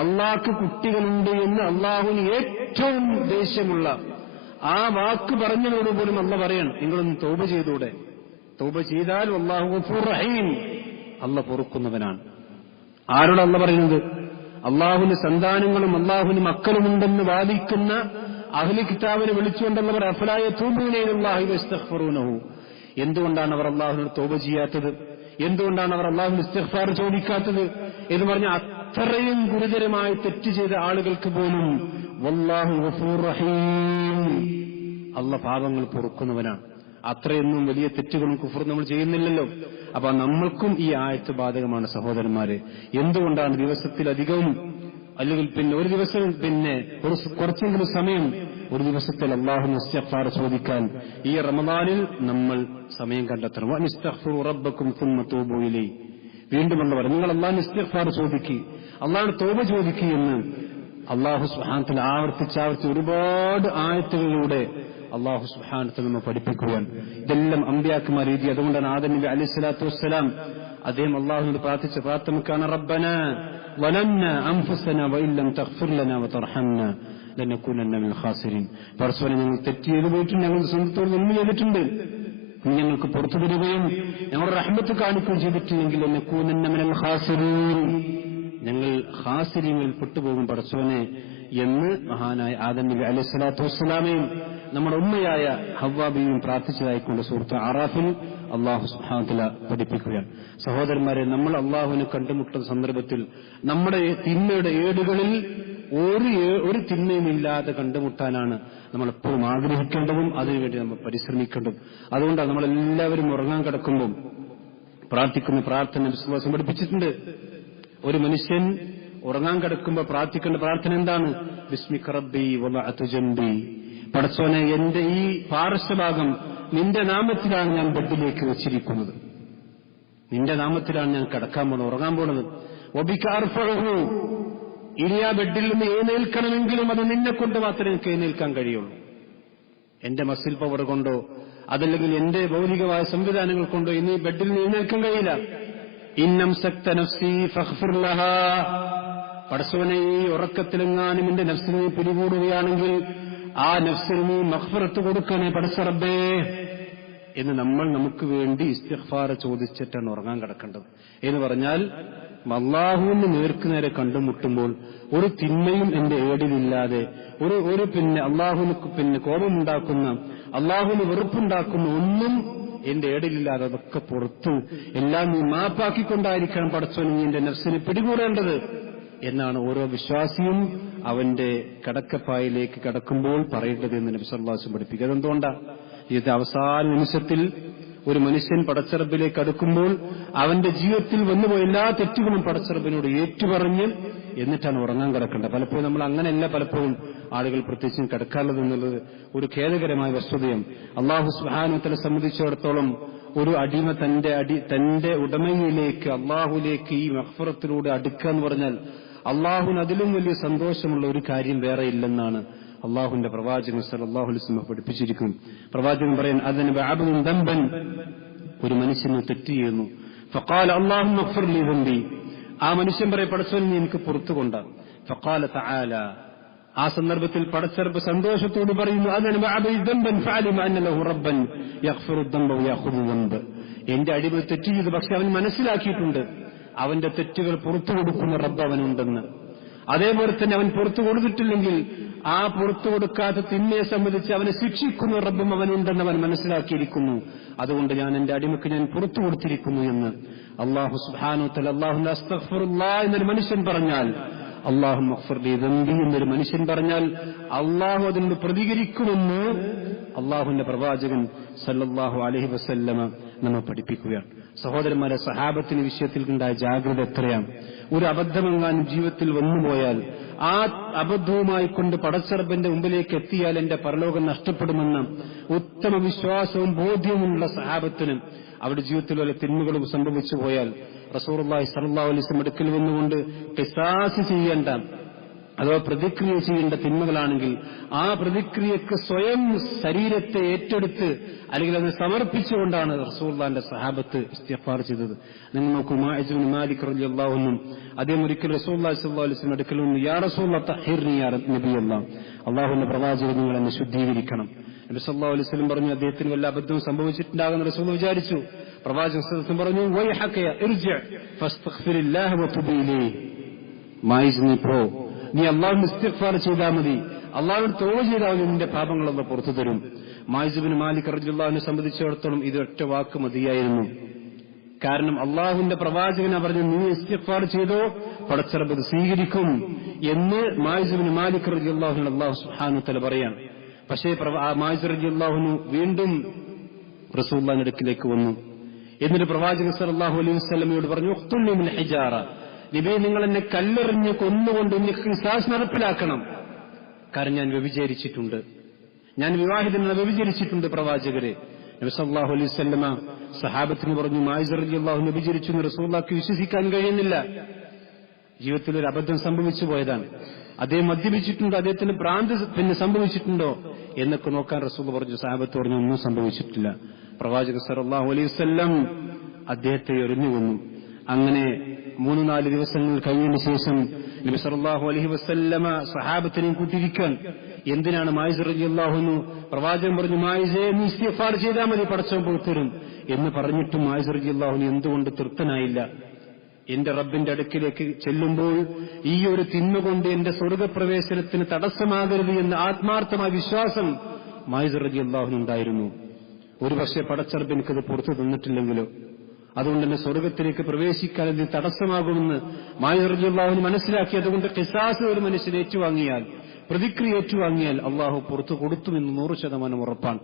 അള്ളാഹ്ക്ക് കുട്ടികളുണ്ട് എന്ന് അള്ളാഹുവിന് ഏറ്റവും ദേഷ്യമുള്ള ആ വാക്ക് പറഞ്ഞതോട് പോലും അള്ളാഹ് പറയണം, നിങ്ങളൊന്ന് തൗബ ചെയ്തൂടെ? തൗബ ചെയ്താൽ അല്ലാഹു ഗഫൂർ റഹീം, അള്ളാഹ് പൊറുക്കുന്നവനാണ്. ആരോട് അള്ളാഹ് പറയുന്നത്? അള്ളാഹുവിന് സന്താനങ്ങളും അള്ളാഹുവിന് മക്കളുമുണ്ടെന്ന് വാദിക്കുന്ന അഹ്ലു കിതാബിനെ വിളിച്ചുകൊണ്ടല്ല പറ അഫലാ യതൂബൂന ഇലല്ലാഹി വയസ്തഗ്ഫിറൂനഹു. എന്തുകൊണ്ടാണ് അവർ അള്ളാഹുവിനോട് തൗബ ചെയ്യാത്തത്? എന്തുകൊണ്ടാണ് അവർ അള്ളാഹുവിന് ഇസ്തിഗ്ഫാർ ചോദിക്കാത്തത് എന്ന് പറഞ്ഞ അത്രയും ഗുരുതരമായ തെറ്റ് ചെയ്ത ആളുകൾക്ക് പോലും വല്ലാഹു ഗഫൂർ റഹീം, അള്ളാഹ് പാപങ്ങൾ പൊറുക്കുന്നവനാണ്. അത്രയൊന്നും വലിയ തെറ്റുകളും കുഫറും നമ്മൾ ചെയ്യുന്നില്ലല്ലോ. അപ്പൊ നമ്മൾക്കും ഈ ആയത്ത് ബാധകമാണ് സഹോദരന്മാരെ. എന്തുകൊണ്ടാണ് ദിവസത്തിലധികവും അല്ലെങ്കിൽ പിന്നെ ഒരു ദിവസം പിന്നെ കുറച്ചെങ്കിലും സമയം ഒരു ദിവസത്തിൽ അല്ലാഹുവിന് ഇസ്തിഗ്ഫാർ ചോദിക്കാൻ ഈ റമദാനിൽ നമ്മൾ സമയം കണ്ടെത്തണം. വനിസ്തഗ്ഫിറു റബ്ബക്കും സുമ്മ തൂബൂ ഇലൈഹി. വീണ്ടും എന്ന് പറഞ്ഞു, നിങ്ങൾ അല്ലാഹുവിന് ഇസ്തിഗ്ഫാർ ചോദിക്കുക, അല്ലാഹുവിന് തൗബ ചോദിക്കുക എന്ന് അല്ലാഹു സുബ്ഹാനഹു വ തആല ആവർത്തിച്ച് ഒരുപാട് ആയത്തുകളിലൂടെ അല്ലാഹു സുബ്ഹാനഹു വ തആല നമ്മെ പഠിപ്പിക്കുകയാണ്. ഇതെല്ലാം അമ്പിയാക്കന്മാർ രീതി. അതുകൊണ്ടാണ് ആദം നബി അലൈഹി സ്വലാത്തു വസ്സലാം അദ്ദേഹം അല്ലാഹുവിനോട് പ്രാർത്ഥിച്ച പ്രാർത്ഥനക്കാണ് റബ്ബനാ വലംനാ അൻഫുസനാ വഇല്ലം തഗ്ഫിർ ലനാ വതർഹംനാ ലനകൂനന്ന മിനൽ ഖാസിരീൻ. പരസ്പരം ഞങ്ങൾ തെറ്റ് ചെയ്തു പോയിട്ടുണ്ട്, ഞങ്ങൾ സ്വന്തത്തോട് നന്മ ചെയ്തിട്ടുണ്ട്, ഞങ്ങൾക്ക് പുറത്തു തരികയും ഞങ്ങളുടെ റഹ്മത്ത് കാണിക്കുകയും ചെയ്തിട്ടില്ലെങ്കിൽ ലനകൂനന്ന മിനൽ ഖാസിരീൻ, ഞങ്ങൾ ഖാസിരീങ്ങളിൽ പെട്ടുപോകും പടച്ചവനെ എന്ന് മഹാനായ ആദം നബി അലൈഹി സ്വലാത്തു വസ്സലാമയും നമ്മുടെ ഉമ്മയായ ഹവ്വാ ബീവിയും പ്രാർത്ഥിച്ചതായിക്കൊണ്ട് സൂറത്ത് അറാഫിൽ അല്ലാഹു സുബ്ഹാനഹു വ തആല പഠിപ്പിക്കുകയാണ്. സഹോദരന്മാരെ, നമ്മൾ അല്ലാഹുവിനെ കണ്ടുമുട്ടുന്ന സന്ദർഭത്തിൽ നമ്മുടെ തിന്മയുടെ ഏടുകളിൽ ഒരു തിന്മയുമില്ലാതെ കണ്ടുമുട്ടാനാണ് നമ്മൾ എപ്പോഴും ആഗ്രഹിക്കേണ്ടതും അതിനുവേണ്ടി നമ്മൾ പരിശ്രമിക്കേണ്ടതും. അതുകൊണ്ടാണ് നമ്മളെല്ലാവരും ഉറങ്ങാൻ കിടക്കുമ്പോൾ പ്രാർത്ഥിക്കുന്ന പ്രാർത്ഥന വിശ്വാസം പഠിപ്പിച്ചിട്ടുണ്ട്. ഒരു മനുഷ്യൻ ഉറങ്ങാൻ കിടക്കുമ്പോൾ പ്രാർത്ഥിക്കേണ്ട പ്രാർത്ഥന എന്താണ്? ബിസ്മിക റബ്ബി വദഅതു ജംബി, പടച്ചോനെ എന്റെ ഈ പാർശ്വഭാഗം നിന്റെ നാമത്തിലാണ് ഞാൻ ബെഡിലേക്ക് വെച്ചിരിക്കുന്നത്, നിന്റെ നാമത്തിലാണ് ഞാൻ കിടക്കാൻ പോണത്, ഉറങ്ങാൻ പോണത്. വബിക അർഫഉഹു, ഇനി ആ ബെഡിൽ നിന്ന് എഴുന്നേൽക്കണമെങ്കിലും അത് നിന്നെ കൊണ്ട് മാത്രമേ എനിക്ക് എഴുന്നേൽക്കാൻ കഴിയുള്ളൂ. എന്റെ മസിൽ പവർ കൊണ്ടോ അതല്ലെങ്കിൽ എന്റെ ഭൗതികമായ സംവിധാനങ്ങൾ കൊണ്ടോ ഇനി ബെഡിൽ നിന്ന് എഴുന്നേൽക്കാൻ കഴിയില്ല. ഇന്നംസക്ത നഫ്സി ഫഗ്ഫിർ ലഹാ, പടച്ചവനെ ഈ ഉറക്കത്തിലെങ്ങാനും എന്റെ നഫ്സിനെ പിടികൂടുകയാണെങ്കിൽ ആ നഫ്സിന് നീ മഗ്ഫിറത്ത് കൊടുക്കണേ പടച്ച റബ്ബേ എന്ന് നമ്മൾ നമുക്ക് വേണ്ടി ഇസ്തിഗ്ഫാർ ചോദിച്ചിട്ടാണ് ഉറങ്ങാൻ കിടക്കേണ്ടത്. എന്ന് പറഞ്ഞാൽ അള്ളാഹുവിന് നേർക്കുനേരെ കണ്ടുമുട്ടുമ്പോൾ ഒരു തിന്മയും എന്റെ ഏടിലില്ലാതെ ഒരു അള്ളാഹുവിന് കോപമുണ്ടാക്കുന്ന, അള്ളാഹുവിന് വെറുപ്പുണ്ടാക്കുന്ന ഒന്നും എന്റെ ഏടിലില്ലാതെ അതൊക്കെ പുറത്ത് എല്ലാം നീ മാപ്പാക്കിക്കൊണ്ടായിരിക്കണം പടച്ചോൻ നീ എന്റെ നഫ്സിനെ പിടികൂടേണ്ടത് എന്നാണ് ഓരോ വിശ്വാസിയും അവന്റെ കടക്കപ്പായിലേക്ക് കടക്കുമ്പോൾ പറയേണ്ടത് എന്ന് നബി സല്ലല്ലാഹു അലൈഹി വസല്ലം പഠിപ്പിക്കുക. അതെന്തുകൊണ്ടാ? ഇത് അവസാന നിമിഷത്തിൽ ഒരു മനുഷ്യൻ പടച്ചറബിലേക്ക് അടുക്കുമ്പോൾ അവന്റെ ജീവിതത്തിൽ വന്നുപോയ എല്ലാ തെറ്റുകളും പടച്ചറബിനോട് ഏറ്റുപറഞ്ഞ് എന്നിട്ടാണ് ഉറങ്ങാൻ കിടക്കേണ്ടത്. പലപ്പോഴും നമ്മൾ അങ്ങനെയല്ല പലപ്പോഴും ആളുകൾ പ്രത്യേകിച്ചും കിടക്കാറുള്ളത് എന്നുള്ളത് ഒരു ഖേദകരമായ വസ്തുതയും. അല്ലാഹു സുബ്ഹാനഹു വ തആല സംബന്ധിച്ചിടത്തോളം ഒരു അടിമ തന്റെ ഉടമയിലേക്ക് അള്ളാഹുലേക്ക് ഈ മഗ്ഫിറത്തിലൂടെ അടുക്കുക എന്ന് പറഞ്ഞാൽ അള്ളാഹുവിന് അതിലും വലിയ സന്തോഷമുള്ള ഒരു കാര്യം വേറെ ഇല്ലെന്നാണ് അള്ളാഹുവിന്റെ പ്രവാചകൻ സല്ലല്ലാഹു അലൈഹി വസല്ലം പഠിപ്പിച്ചിരിക്കുന്നു. പ്രവാചകൻ പറയാൻ അദനബ അബ്ദുൻ ദംബൻ, ഒരു മനുഷ്യന് തെറ്റ് ചെയ്യുന്നു. ഫഖാല അല്ലാഹുമ്മ ഗ്ഫിർ ലി ദംബി, ആ മനുഷ്യൻ പറയും പടച്ചവൻ നീ എനിക്ക് പുറത്തുകൊണ്ട. ഫഖാല തആല, ആ സന്ദർഭത്തിൽ പടച്ചറബ് സന്തോഷത്തോട് പറയുന്നു അദനബ അബ്ദുൻ ദംബൻ ഫഅലിമ അന്ന ലഹു റബ്ബൻ യഗ്ഫിറു ദംബ വയഖുദു ദംബ, എന്റെ അടിമ തെറ്റ് ചെയ്തു, പക്ഷെ അവൻ മനസ്സിലാക്കിയിട്ടുണ്ട് അവന്റെ തെറ്റുകൾ പുറത്തു കൊടുക്കുന്ന റബ്ബ് അവനുണ്ടെന്ന്. അതേപോലെ തന്നെ അവൻ പുറത്തു കൊടുത്തിട്ടില്ലെങ്കിൽ ആ പുറത്തു കൊടുക്കാത്ത തിന്മയെ സംബന്ധിച്ച് അവനെ ശിക്ഷിക്കുന്ന റബ്ബും അവനുണ്ടെന്ന് അവൻ മനസ്സിലാക്കിയിരിക്കുന്നു. അതുകൊണ്ട് ഞാൻ എന്റെ അടിമക്ക് ഞാൻ പുറത്തു കൊടുത്തിരിക്കുന്നു എന്ന് അല്ലാഹു സുബ്ഹാനഹു വ തആല അല്ലാഹുമ്മ അസ്തഗ്ഫിറുല്ലാഹ് എന്നൊരു മനുഷ്യൻ പറഞ്ഞാൽ, അല്ലാഹുമ്മ ഗ്ഫിർ ലി ദംബി എന്നൊരു മനുഷ്യൻ പറഞ്ഞാൽ അല്ലാഹു അതിനോട് പ്രതികരിക്കുമെന്ന് അല്ലാഹുവിന്റെ പ്രവാചകൻ സല്ലല്ലാഹു അലൈഹി വസല്ലമ നമ്മെ പഠിപ്പിക്കുകയാണ്. സഹോദരന്മാരെ, സഹാബത്തിന് വിഷയത്തിൽ ഉണ്ടായ ജാഗ്രത എത്രയാണ്. ഒരു അബദ്ധമെങ്ങാനും ജീവിതത്തിൽ വന്നുപോയാൽ ആ അബദ്ധവുമായി കൊണ്ട് പടച്ചറബിന്റെ മുമ്പിലേക്ക് എത്തിയാൽ എന്റെ പരലോകം നഷ്ടപ്പെടുമെന്ന ഉത്തമ വിശ്വാസവും ബോധ്യവുമുള്ള സഹാബത്തിന് അവരുടെ ജീവിതത്തിൽ വല്ല തിന്മകളും സംഭവിച്ചു പോയാൽ റസൂലുള്ളാഹി സ്വല്ലല്ലാഹു അലൈഹി വസല്ലം അടുക്കൽ വന്നുകൊണ്ട് ഖിസാസ് ചെയ്യേണ്ട അഥവാ പ്രതിക്രിയ ചെയ്യേണ്ട തിന്മകളാണെങ്കിൽ ആ പ്രതിക്രിയക്ക് സ്വയം ശരീരത്തെ ഏറ്റെടുത്ത് അല്ലെങ്കിൽ അതിനെ സമർപ്പിച്ചുകൊണ്ടാണ് റസൂലുള്ളാഹിന്റെ സഹാബത്ത് ഇസ്തിഗ്ഫാർ ചെയ്തത്. നിങ്ങൾ നോക്കൂ, മാഇസ് ഇബ്നു മാലിക് റളിയല്ലാഹു അൻഹു അദ്ദേഹം ഒരിക്കൽ റസൂലുള്ളാഹി സ്വല്ലല്ലാഹു അലൈഹി വസല്ലം അടുക്കൽ വന്നു, യാ റസൂലല്ലാഹ് തഹിർനി യാ നബിയല്ലാഹ്, അല്ലാഹുവിന്റെ പ്രവാചകൻ നിങ്ങൾ എന്നെ ശുദ്ധീകരിക്കണം. നബി സല്ലല്ലാഹു അലൈഹി വസല്ലം പറഞ്ഞു അദ്ദേഹത്തിന് വല്ല അബദ്ധവും സംഭവിച്ചിട്ടുണ്ടാകുന്ന റസൂൽ വിചാരിച്ചു. പ്രവാചകൻ സല്ലല്ലാഹു അലൈഹി വസല്ലം പറഞ്ഞു, വൈഹക ഇർജി ഫസ്തഗ്ഫിരില്ലാഹ വതുബ് ഇലൈഹി, മാഇസ് നീ പോ, നീ അല്ലാഹുവിനെ ഇസ്തിഗ്ഫാർ ചെയ്താൽ മതി, അല്ലാഹുവിനോട് തൗബ ചെയ്താൽ നിന്റെ പാപങ്ങളൊക്കെ പുറത്തു തരും. മാഇസ് ഇബ്നു മാലിക് റളിയല്ലാഹു അൻഹു സംബന്ധിച്ചിടത്തോളം ഇത് ഒറ്റ വാക്ക് മതിയായിരുന്നു. കാരണം അള്ളാഹുവിന്റെ പ്രവാചകനെ പറഞ്ഞു നീ ഇസ്തിഗ്ഫാർ ചെയ്തോ പടച്ചറബ് ഇത് സ്വീകരിക്കും എന്ന് മാഇസ് ഇബ്നു മാലിക് റളിയല്ലാഹു അൻഹു അല്ലാഹു സുബ്ഹാനഹു വ തആല പറയാണ്. പക്ഷേ മാഇസ് റളിയല്ലാഹു അൻഹു വീണ്ടും റസൂലുള്ളാഹിന്റെ അടുക്കിലേക്ക് വന്നു. എന്നിട്ട് പ്രവാചകൻ സല്ലല്ലാഹു അലൈഹി വസല്ലമയോട് പറഞ്ഞു, ഉഖ്തുൽനി മിൻ ഹിജാറ, നബിയെ നിങ്ങൾ എന്നെ കല്ലെറിഞ്ഞ് കൊന്നുകൊണ്ട് എനിക്ക് ഖിസാസ് നടപ്പിലാക്കണം. കാരണം ഞാൻ വ്യഭിചരിച്ചിട്ടുണ്ട്, ഞാൻ വിവാഹിതനെ വ്യഭിചരിച്ചിട്ടുണ്ട് പ്രവാചകരെ. നബി സല്ലല്ലാഹു അലൈഹി വസല്ലമ സഹാബത്തിന് പറഞ്ഞു, മാഇസ് റളിയല്ലാഹു അൻഹു വ്യഭിചരിച്ചു എന്ന് റസൂലുള്ളാഹിക്ക് വിശ്വസിക്കാൻ കഴിയുന്നില്ല. ജീവിതത്തിൽ ഒരു അബദ്ധം സംഭവിച്ചു പോയതാണ്. അദ്ദേഹം മദ്യപിച്ചിട്ടുണ്ടോ, അദ്ദേഹത്തിന് ഭ്രാന്ത് സംഭവിച്ചിട്ടുണ്ടോ എന്നൊക്കെ നോക്കാൻ റസൂൽ പറഞ്ഞു. സഹാബത്ത് പറഞ്ഞു ഒന്നും സംഭവിച്ചിട്ടില്ല. പ്രവാചകൻ സല്ലല്ലാഹു അലൈഹി വസല്ലം അദ്ദേഹത്തെ എറിഞ്ഞു കൊന്നു. അങ്ങനെ 3-4 ദിവസങ്ങൾ കഴിഞ്ഞതിന് ശേഷം നബി സല്ലല്ലാഹു അലൈഹി വസല്ലമ സഹാബത്തിനെയും കൂട്ടിയിരിക്കാൻ എന്തിനാണ് മാഇസ് റളിയല്ലാഹു അൻഹു പ്രവാചകൻ പറഞ്ഞു, മാഇസേ നീ ഇസ്തിഗ്ഫാർ ചെയ്താൽ മതി പടച്ചവൻ പുറത്തുതരും എന്ന് പറഞ്ഞിട്ടും മാഇസ് റളിയല്ലാഹു അൻഹു എന്തുകൊണ്ട് തൃപ്തനായില്ല. എന്റെ റബ്ബിന്റെ അടുക്കിലേക്ക് ചെല്ലുമ്പോൾ ഈ ഒരു തിന്മ കൊണ്ട് എന്റെ സ്വർഗപ്രവേശനത്തിന് തടസ്സമാകരുത് എന്ന ആത്മാർത്ഥമായ വിശ്വാസം മാഇസ് റളിയല്ലാഹു അൻഹു ഉണ്ടായിരുന്നു. ഒരുപക്ഷെ പടച്ചറബ് എനിക്കത് പുറത്തു തന്നിട്ടില്ലെങ്കിലോ, അതുകൊണ്ട് തന്നെ സ്വർഗത്തിലേക്ക് പ്രവേശിക്കാൻ ഇത് തടസ്സമാകുമെന്ന് മാഇസ് റളിയല്ലാഹു അൻഹു മനസ്സിലാക്കി. അതുകൊണ്ട് ഖിസാസ് ഒരു മനുഷ്യൻ ഏറ്റുവാങ്ങിയാൽ, പ്രതിക്രിയ ഏറ്റുവാങ്ങിയാൽ അള്ളാഹു പുറത്തു കൊടുത്തുമെന്ന് 100% ഉറപ്പാണ്.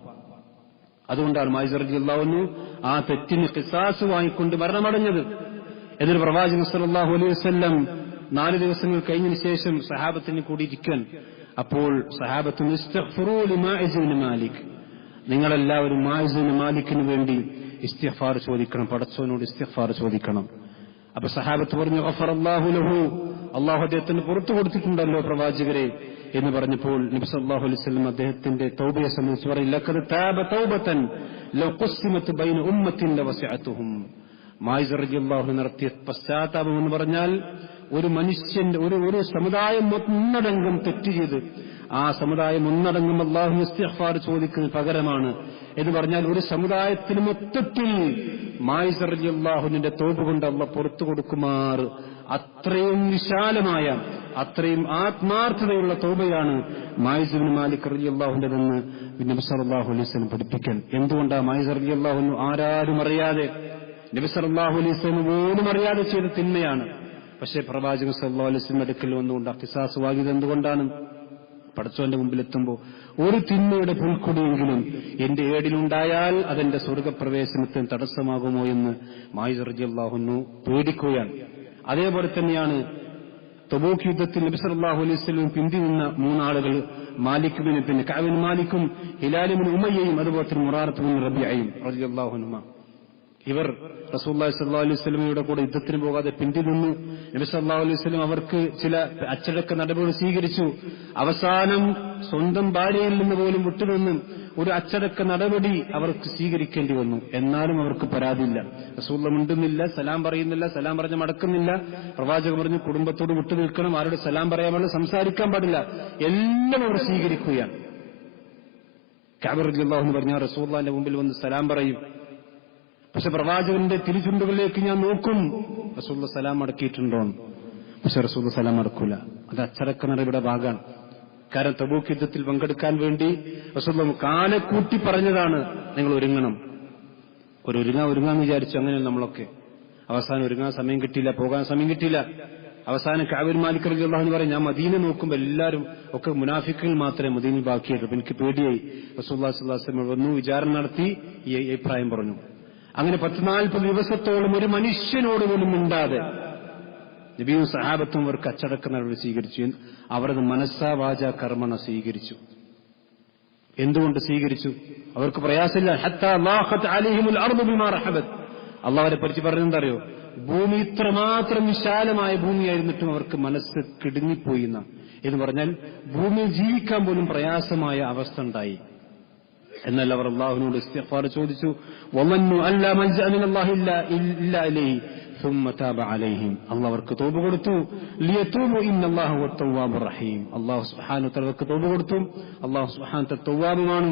അതുകൊണ്ടാണ് മാഇസ് റളിയല്ലാഹു അൻഹു ആ തെറ്റിന് ഖിസാസ് വാങ്ങിക്കൊണ്ട് മരണമടഞ്ഞത്. എന്നിട്ട് പ്രവാചകൻ സല്ലല്ലാഹു അലൈഹി വസല്ലം 4 ദിവസങ്ങൾ കഴിഞ്ഞതിന് ശേഷം സഹാബത്തിന് കൂടി ഇരിക്കാൻ, അപ്പോൾ സഹാബത്ത് ഇസ്തിഗ്ഫിറൂ ലിമാഇസ് ഇബ്നു മാലിക്, നിങ്ങളെല്ലാവരും മാഇസ് ഇബ്നു മാലിക്കിന് വേണ്ടി ഇസ്തിഗ്ഫാർ ചോദിക്കണം, പടച്ചവനോട് ഇസ്തിഗ്ഫാർ ചോദിക്കണം. അപ്പൊ സഹാബത്ത് പറഞ്ഞു, ഗഫറല്ലാഹു ലഹു, അല്ലാഹു അദ്ദേഹത്തിന് പുറത്തു കൊടുത്തിട്ടുണ്ടല്ലോ പ്രവാചകരെ എന്ന് പറഞ്ഞപ്പോൾ നബി സല്ലല്ലാഹു അലൈഹി വസല്ലം അദ്ദേഹത്തിന്റെ തൗബയെ സംബന്ധിച്ച് പറയും, ലഖദ് താബ തൗബതൻ ലൗ ഖുസ്സിമത് ബൈന ഉമ്മത്തിൻ ലവസിഅതുഹും. മാഇസ് റളിയല്ലാഹു അൻഹു നടത്തിയ പശ്ചാത്താപം എന്ന് പറഞ്ഞാൽ ഒരു മനുഷ്യന്റെ ഒരു സമുദായം ഒന്നടങ്കം തെറ്റ് ചെയ്ത് ആ സമുദായം ഒന്നടങ്കം അല്ലാഹു ഇസ്തിഗ്ഫാർ ചോദിക്കുന്നതിന് പകരമാണ് എന്ന് പറഞ്ഞാൽ ഒരു സമുദായത്തിന് മൊത്തത്തിൽ മാഇസ് റളിയല്ലാഹു അൻഹുവിന്റെ തൗബ കൊണ്ട് അല്ലാഹു പുറത്തു കൊടുക്കുമാർ അത്രയും വിശാലമായ, അത്രയും ആത്മാർത്ഥതയുള്ള തൗബയാണ് മായിസ് ഇബ്നു മാലിക് റളിയല്ലാഹുവിന്റെതെന്ന് നബി സല്ലല്ലാഹു അലൈഹി വസല്ലം പഠിപ്പിക്കാൻ. എന്തുകൊണ്ടാണ് മായിസ് റളിയല്ലാഹു അൻഹു ആരാരും അറിയാതെ, നബി സല്ലല്ലാഹു അലൈഹി വസല്ലം പോലും അറിയാതെ ചെയ്ത തിന്മയാണ്. പക്ഷേ പ്രവാചകൻ സല്ലല്ലാഹു അലൈഹി വസല്ലം അടുക്കൽ വന്നുകൊണ്ട് അഖ്തിസാസ് വാങ്ങിയത് എന്തുകൊണ്ടാണ്? പടച്ചവന്റെ മുമ്പിലെത്തുമ്പോൾ ഒരു തിന്മയുടെ പുൽക്കൊടിയെങ്കിലും എന്റെ ഏടിലുണ്ടായാൽ അതെന്റെ സ്വർഗപ്രവേശനത്തിന് തടസ്സമാകുമോ എന്ന് മായിസ് റളിയല്ലാഹു അൻഹു പേടിക്കുകയാണ്. അതേപോലെ തന്നെയാണ് തബൂക്ക് യുദ്ധത്തിൽ നബി സല്ലല്ലാഹു അലൈഹി വസല്ലം പിന്തി നിന്ന മൂന്നാളുകൾ, മാലിക് ബിൻ കഅബ് മാലിക്കും ഹിലാൽ ബിൻ ഉമയ്യയും അതുപോലെ തന്നെ മുറാറത്ത് ബിൻ റബീഅയും റളിയല്ലാഹു അൻഹുമ. ഇവർ റസൂലുള്ളാഹി സ്വല്ലല്ലാഹു അലൈഹി വസല്ലമയുടെ കൂടെ യുദ്ധത്തിന് പോകാതെ പിന്തി നിന്നു. നബി സല്ലല്ലാഹു അലൈഹി വസല്ലം അവർക്ക് ചില അച്ചടക്ക നടപടികൾ സ്വീകരിച്ചു. അവസാനം സ്വന്തം ഭാര്യയിൽ നിന്ന് പോലും വിട്ടുനിന്ന് ഒരു അച്ചടക്ക നടപടി അവർക്ക് സ്വീകരിക്കേണ്ടി വന്നു. എന്നാലും അവർക്ക് പരാതിയില്ല. റസൂലുള്ളാഹി മിണ്ടുന്നില്ല, സലാം പറയുന്നില്ല, സലാം പറഞ്ഞ് മടക്കുന്നില്ല. പ്രവാചകൻ പറഞ്ഞു കുടുംബത്തോട് വിട്ടു നിൽക്കണം, ആരോട് സലാം പറയാൻ പാടില്ല, സംസാരിക്കാൻ പാടില്ല, എല്ലാം അവർ സ്വീകരിക്കുകയാണ്. കഅബ് റളിയല്ലാഹു അൻഹു പറഞ്ഞു റസൂലുള്ളാഹിന്റെ മുമ്പിൽ വന്ന് സലാം പറയും. പക്ഷെ പ്രവാചകന്റെ തിരുചുണ്ടുകളിലേക്ക് ഞാൻ നോക്കും, റസൂലുള്ളാഹി സലാം മടക്കിയിട്ടുണ്ടോ? പക്ഷെ റസൂലുള്ളാഹി സലാം മടക്കൂല. അത് അച്ചടക്ക നടപടിയുടെ ഭാഗമാണ്. കാരണം തബൂക്ക് യുദ്ധത്തിൽ പങ്കെടുക്കാൻ വേണ്ടി റസൂലുള്ളാഹി കാലെ കൂട്ടി പറഞ്ഞതാണ്, നിങ്ങൾ ഒരുങ്ങണം. ഒരുങ്ങാന്ന് വിചാരിച്ചു. അങ്ങനെ നമ്മളൊക്കെ അവസാനം ഒരുങ്ങാൻ സമയം കിട്ടിയില്ല, പോകാൻ സമയം കിട്ടിയില്ല. അവസാനം കഅബ് ബിൻ മാലിക് റളിയല്ലാഹു അൻഹു പറയും, ഞാൻ മദീന നോക്കുമ്പോൾ എല്ലാവരും ഒക്കെ മുനാഫിക്കുകൾ മാത്രമേ മദീനയിൽ ബാക്കിയായിട്ടുള്ളൂ. എനിക്ക് പേടിയായി. റസൂലുള്ളാഹി സ്വല്ലല്ലാഹു അലൈഹി വസല്ലം വന്നു, വിചാരണ നടത്തി ഈ അഭിപ്രായം പറഞ്ഞു. അങ്ങനെ 10-40 ദിവസത്തോളം ഒരു മനുഷ്യനോട് പോലും മിണ്ടാതെ നബിയും സഹാബത്തും അവർക്ക് അച്ചടക്ക നടപടി സ്വീകരിച്ചു. അവരത് മനസ്സാ വാചാ കർമ്മണ സ്വീകരിച്ചു. എന്തുകൊണ്ട് സ്വീകരിച്ചു? അവർക്ക് പ്രയാസമില്ല. ഹത്താ ളാഖത് അലൈഹിമുൽ അർദു ബിമാ റഹബത്. അല്ലാഹുവിനെ പറ്റി പറഞ്ഞെന്തറിയോ? ഭൂമി ഇത്രമാത്രം വിശാലമായ ഭൂമിയായിരുന്നിട്ടും അവർക്ക് മനസ്സ് കിടുങ്ങിപ്പോയി എന്ന് പറഞ്ഞാൽ ഭൂമിയിൽ ജീവിക്കാൻ പോലും പ്രയാസമായ അവസ്ഥ ഉണ്ടായി. എന്നാൽ അവർ അല്ലാഹുവിനോട് ഇസ്തിഗ്ഫാർ ചോദിച്ചു. വമന്നു അല്ലാ മൽജഅ മിനല്ലാഹി ഇല്ലാ ഇലൈഹി സുമ്മ താബ അലൈഹിം. അല്ലാഹു അവർക്ക് തൗബ കൊടുത്തു. ലിയതൂബു ഇന്നല്ലാഹു വത്തവ്വാബുർ റഹീം. അല്ലാഹു സുബ്ഹാനഹു വ തആല അവർക്ക് തൗബ കൊടുത്തു. അല്ലാഹു സുബ്ഹാനഹു വ തആല തവ്വാബുമാണ്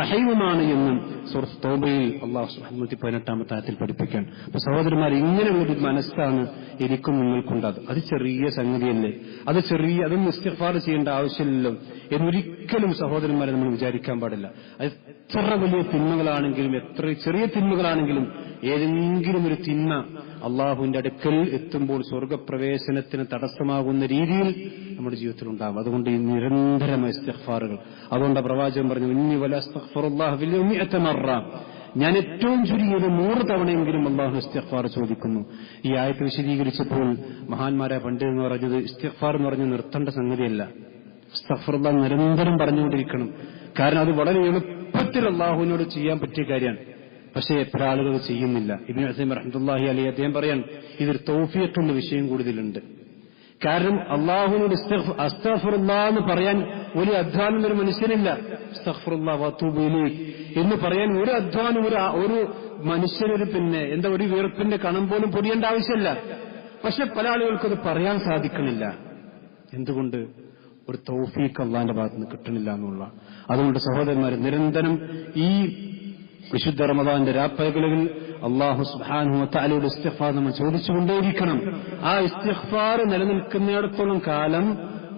റഹീമുമാണ് എന്നും സൂറത്ത് തൗബയിൽ അല്ലാഹു സുബ്ഹാനഹു 118-ാമത്തെ ആയത്തിൽ പഠിപ്പിക്കാൻ. അപ്പോൾ സഹോദരന്മാർ, ഇങ്ങനെയുള്ളൊരു മനസ്സാണ് എനിക്കും നിങ്ങൾക്കുണ്ടാകും. അത് ചെറിയ സംഗതിയല്ലേ, അതൊന്നും ഇസ്തിഗ്ഫാർ ചെയ്യേണ്ട ആവശ്യമില്ലല്ലോ എന്നൊരിക്കലും സഹോദരന്മാരെ നമ്മൾ വിചാരിക്കാൻ പാടില്ല. അത് എത്ര വലിയ തിന്മകളാണെങ്കിലും, എത്ര ചെറിയ തിന്മകളാണെങ്കിലും, ഏതെങ്കിലും ഒരു തിന്മ അള്ളാഹുവിന്റെ അടുക്കൽ എത്തുമ്പോൾ സ്വർഗപ്രവേശനത്തിന് തടസ്സമാകുന്ന രീതിയിൽ നമ്മുടെ ജീവിതത്തിൽ ഉണ്ടാകും. അതുകൊണ്ട് ഈ നിരന്തരമായ ഇസ്തിഗ്ഫാറുകൾ, അതുകൊണ്ട് പ്രവാചകൻ പറഞ്ഞു, ഇന്നി വല അസ്തഗ്ഫിറുല്ലാഹ ഫിൽ യൗമി 100 മറ. ഞാൻ ഏറ്റവും ചുരുങ്ങിയത് 100 തവണയെങ്കിലും അള്ളാഹു ഇസ്തിഗ്ഫാർ ചോദിക്കുന്നു. ഈ ആയത്ത് വിശദീകരിച്ചപ്പോൾ മഹാന്മാരായ പണ്ഡിതൻ പറഞ്ഞത്, ഇസ്തിഗ്ഫാർ എന്ന് പറഞ്ഞ് നിർത്തേണ്ട സംഗതിയല്ല, അസ്തഗ്ഫിറുല്ലാഹ് നിരന്തരം പറഞ്ഞുകൊണ്ടിരിക്കണം. കാരണം അത് വളരെ എളുപ്പത്തിൽ അള്ളാഹുവിനോട് ചെയ്യാൻ പറ്റിയ കാര്യമാണ്. പക്ഷേ എത്ര ആളുകൾ ചെയ്യുന്നില്ല. ഇബ്നു ഉസൈമീൻ റഹ്മത്തുള്ളാഹി അലൈഹി അദ്ദേഹം പറയാൻ, ഇതൊരു തൗഫീഖുള്ള വിഷയം കൂടുതലുണ്ട്. കാരണം അള്ളാഹുവിനോട് അസ്തഗ്ഫിറുല്ലാഹ് എന്ന് പറയാൻ ഒരു അധ്വാനം ഒരു മനുഷ്യനില്ല. അസ്തഗ്ഫിറുല്ലാഹ് വഅതൂബു ഇലൈഹി എന്ന് പറയാൻ ഒരു അധ്വാനം ഒരു മനുഷ്യനൊരു ഒരു വീർപ്പിന്റെ കണം പോലും പൊടിയേണ്ട ആവശ്യമില്ല. പക്ഷെ പല ആളുകൾക്കത് പറയാൻ സാധിക്കണില്ല. എന്തുകൊണ്ട്? ഒരു തൗഫീഖ് അള്ളാന്റെ ഭാഗത്ത് നിന്ന് കിട്ടണില്ല എന്നുള്ള. അതുകൊണ്ട് സഹോദരന്മാർ, നിരന്തരം ഈ വിശുദ്ധ റമദാന്റെ രാപ്പകലുകളിൽ അല്ലാഹു സുബ്ഹാനഹു വ തആലയുടെ ഇസ്തിഗ്ഫാർ നമ്മൾ ചോദിച്ചുകൊണ്ടേയിരിക്കണം. ആ ഇസ്തിഗ്ഫാർ നിലനിൽക്കുന്നിടത്തോളം കാലം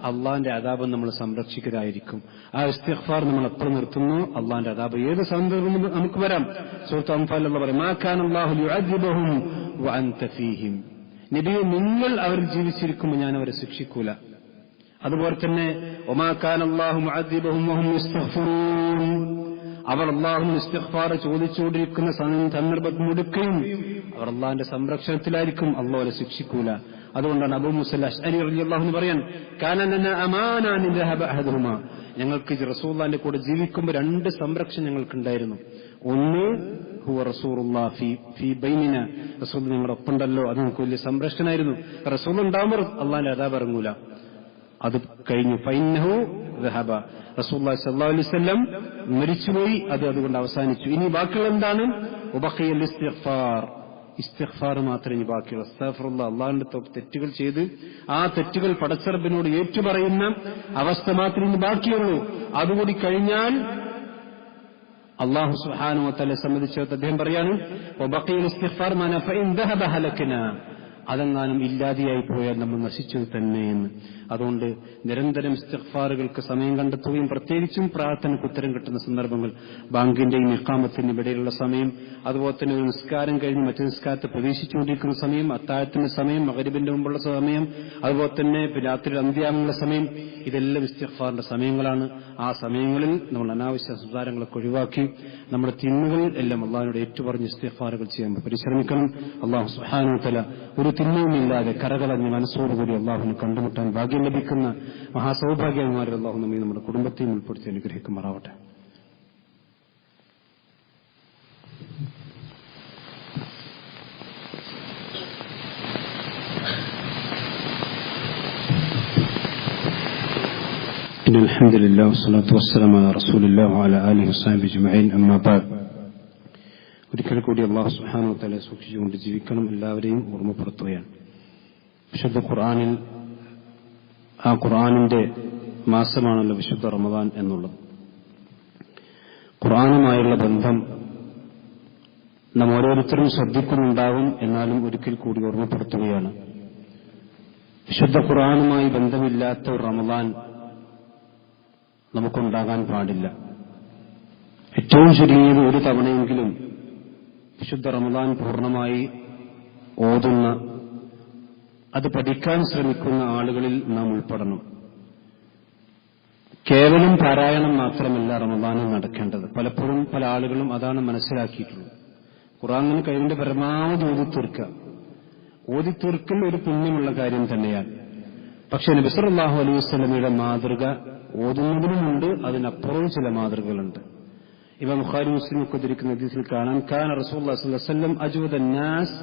അള്ളാന്റെ അദാബ് നമ്മൾ സംരക്ഷിക്കലായിരിക്കും. ആ ഇസ്തിഗ്ഫാർ നമ്മൾ എപ്പോൾ നിർത്തുന്നു, അള്ളാന്റെ അദാബ് ഏത് സന്ദർഭം നമുക്ക് വരാം. സൂറത്ത് അൻഫാൽ അല്ലാഹു പറയും, മാ കാന അല്ലാഹു യുഅദ്ദിബുഹും വഅൻത ഫീഹിം. നബിയെ, നിങ്ങൾ അവർ ജീവിച്ചിരിക്കുമ്പോൾ ഞാൻ അവരെ ശിക്ഷിക്കൂല. അതുപോലെ തന്നെ വമാ കാന അല്ലാഹു മുഅദ്ദിബുഹും വഹും യസ്തഗ്ഫിറൂൻ. അവർ അള്ളാഹുവിന് ഇസ്തിഗ്ഫാർ ചോദിച്ചുകൊണ്ടിരിക്കുന്ന സന്ദർഭം മുടുക്കുകയും അവർ അള്ളാഹിന്റെ സംരക്ഷണത്തിലായിരിക്കും, അള്ളാഹുവിനെ ശിക്ഷിക്കൂല. അതുകൊണ്ടാണ് അബൂ മൂസ അശ്അരി റളിയല്ലാഹു അൻഹു പറയാൻ, കാന ലനാ അമാനാനി ദഹബ അഹദുഹുമാ. ഞങ്ങൾക്ക് റസൂലുള്ളാഹിന്റെ കൂടെ ജീവിക്കുമ്പോൾ 2 സംരക്ഷണം ഞങ്ങൾക്കുണ്ടായിരുന്നു. ഒന്ന് ഹുവ റസൂലുള്ളാഹി ഫീ ബൈനിന, റസൂൽ ഞങ്ങളുടെ ഒപ്പമുണ്ടല്ലോ, അത് നമുക്ക് വലിയ സംരക്ഷണമായിരുന്നു. റസൂൽ ഉണ്ടാകുമ്പോൾ അള്ളാഹിന്റെ അദാബ് ഇറങ്ങൂല. അത് കഴിഞ്ഞു. ഫൈന്നഹു ദഹബ, റസൂലുള്ളാഹി സ്വല്ലല്ലാഹു അലൈഹി വസല്ലം മരിച്ചുപോയി, അതുകൊണ്ട് അവസാനിച്ചു. ഇനി ബാക്കിയുള്ള എന്താണ്? വബഖിയൽ ഇസ്തിഗ്ഫാർ. ഇസ്തിഗ്ഫാർ മാത്രമേ ഇനി ബാക്കിയുള്ളൂ. അസ്തഗ്ഫിറുല്ലാഹ്, അള്ളാഹുവിന്റെ തെറ്റുകൾ ചെയ്ത് ആ തെറ്റുകൾ പടച്ചറബിനോട് ഏറ്റുപറയുന്ന അവസ്ഥ മാത്രമേ ഇനി ബാക്കിയുള്ളൂ. അതുകൂടി കഴിഞ്ഞാൽ അല്ലാഹു സുബ്ഹാനഹു വ തആലയെ സംബന്ധിച്ച് അദ്ദേഹം പറയാണ്, വബഖിയൽ ഇസ്തിഗ്ഫാർ മാന ഫഇൻ ദഹബ ഹലകനാ. അതെങ്ങാനും ഇല്ലാതെയായി പോയാൽ നമ്മൾ നശിച്ചത് തന്നെയെന്ന്. അതുകൊണ്ട് നിരന്തരം ഇസ്തിഗ്ഫാറുകൾക്ക് സമയം കണ്ടെത്തുകയും പ്രത്യേകിച്ചും പ്രാർത്ഥനയ്ക്ക് ഉത്തരം കിട്ടുന്ന സന്ദർഭങ്ങൾ, ബാങ്കിന്റെയും ഇഖാമത്തിന്റെയും ഇടയിലുള്ള സമയം, അതുപോലെ തന്നെ ഒരു നിസ്കാരം കഴിഞ്ഞ് മറ്റു നിസ്കാരത്തെ പ്രതീക്ഷിച്ചുകൊണ്ടിരിക്കുന്ന സമയം, അത്താഴത്തിന്റെ സമയം, മഗ്രിബിന്റെ മുമ്പുള്ള സമയം, അതുപോലെ തന്നെ രാത്രി അന്ത്യാമുള്ള സമയം, ഇതെല്ലാം ഇസ്തിഗ്ഫാറിന്റെ സമയങ്ങളാണ്. ആ സമയങ്ങളിൽ നമ്മൾ അനാവശ്യ സംസാരങ്ങളൊക്കെ ഒഴിവാക്കി നമ്മുടെ തിന്മകൾ എല്ലാം അള്ളാഹിനോട് ഏറ്റുപറഞ്ഞ് ഇസ്തിഗ്ഫാറുകൾ ചെയ്യാൻ പരിശ്രമിക്കണം. അള്ളാഹു സുബ്ഹാനഹു വ തആല ഒരു തിന്മയുമില്ലാതെ കരകളഞ്ഞ് മനസ്സോടുകൂടി അള്ളാഹുവിനെ കണ്ടുമുട്ടാൻ ഭാഗ്യം ലഭിക്കുന്ന മഹാസൗഭാഗ്യന്മാരിൽ അള്ളാഹു നമ്മെ നമ്മുടെ കുടുംബത്തെയും ഉൾപ്പെടുത്തി അനുഗ്രഹിക്കുമാറാവട്ടെ. അൽഹംദുലില്ലാഹി വസ്സലാത്തു വസ്സലാമു അലാ റസൂലില്ലാഹി വഅലാ ആലിഹി വസഹ്ബിഹി അജ്മഈൻ. അമ്മാ ബഅദ്. ഒരിക്കൽ കൂടി അല്ലാഹു സുബ്ഹാനഹു വ തആല സൂക്ഷിച്ചുകൊണ്ട് ജീവിക്കണം എല്ലാവരെയും ഓർമ്മപ്പെടുത്തുകയാണ്. വിശുദ്ധ ഖുർആനിൽ ആ ഖുർആനിന്റെ മാസമാണല്ലോ വിശുദ്ധ റമദാൻ എന്നുള്ളത്. ഖുർആനുമായുള്ള ബന്ധം നാം ഓരോരുത്തരും ശ്രദ്ധിക്കുന്നുണ്ടാകും. എന്നാലും ഒരിക്കൽ കൂടി ഓർമ്മപ്പെടുത്തുകയാണ്, വിശുദ്ധ ഖുർആനുമായി ബന്ധമില്ലാത്ത ഒരു റമദാൻ നമുക്കുണ്ടാകാൻ പാടില്ല. ഏറ്റവും ചുരുങ്ങിയത് ഒരു തവണയെങ്കിലും വിശുദ്ധ റമദാൻ പൂർണ്ണമായി ഓതുന്ന, അത് പഠിക്കാൻ ശ്രമിക്കുന്ന ആളുകളിൽ നാം ഉൾപ്പെടണം. കേവലം പാരായണം മാത്രമല്ല റമദാനിൽ നടക്കേണ്ടത്. പലപ്പോഴും പല ആളുകളും അതാണ് മനസ്സിലാക്കിയിട്ടുള്ളത്. ഖുർആനിന് കഴിവിന്റെ പരമാവധി ഓതിത്തീർക്കൽ ഒരു പുണ്യമുള്ള കാര്യം തന്നെയാണ്. പക്ഷേ നബി സല്ലല്ലാഹു അലൈഹി വസല്ലമയുടെ മാതൃക ഓതുന്നതിനുമുണ്ട്, അതിനപ്പുറവും ചില മാതൃകകളുണ്ട്. ഇമാം ബുഖാരി മുസ്ലിം ഒക്കെ ഉദ്ധരിക്കുന്ന ഹദീസിൽ കാണാം, കാന റസൂലുള്ളാഹി സ്വല്ലല്ലാഹു അലൈഹി വസല്ലം അജ്വദൻ നാസ്,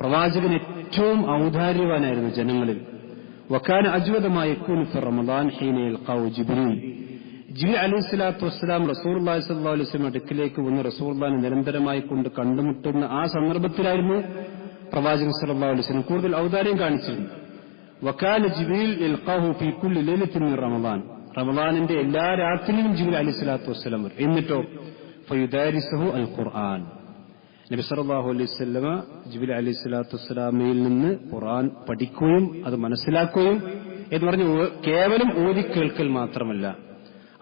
പ്രവാചകൻ ഏറ്റവും ഔദാര്യവാനായിരുന്നു ജനങ്ങളിൽ. വകാന അജ്വദ മാ യകൂനു ഫി റമദാൻ ഹീന യൽഖാഉ ജിബ്രീൽ. ജിബ്രീൽ അലൈഹിസ്സലാത്തു വസ്സലാം റസൂലുള്ളാഹി സ്വല്ലല്ലാഹു അലൈഹി വസല്ലം അടുക്കിലേക്ക് വന്ന് റസൂലുള്ളാഹിനെ നിരന്തരമായി കൊണ്ട് കണ്ടുമുട്ടുന്ന ആ സന്ദർഭത്തിലായിരുന്നു പ്രവാചകൻ സ്വല്ലല്ലാഹു അലൈഹി വസല്ലം കൂടുതൽ ഔദാര്യം കാണിച്ചിരുന്നു. വകാന ജിബ്രീൽ യൽഖാഹു ഫീ കുല്ലി ലൈലത്തിൻ മിൻ റമദാൻ. റമദാനിന്റെ എല്ലാ രാത്രിയിലും ജിബ്രീൽ അലൈഹിസ്സലാത്തു വസ്സലാം വരും. എന്നിട്ടോ ഫയുദാരിസുഹു അൽ ഖുർആൻ. നബി സല്ലല്ലാഹു അലൈഹി വസല്ലമ ജിബ്രീൽ അലൈഹിസ്സലാത്തു വസ്സലാമയിൽ നിന്ന് ഖുർആൻ പഠിക്കുകയും അത് മനസ്സിലാക്കുകയും എന്ന് പറഞ്ഞ് കേവലം ഓതി കേൾക്കൽ മാത്രമല്ല,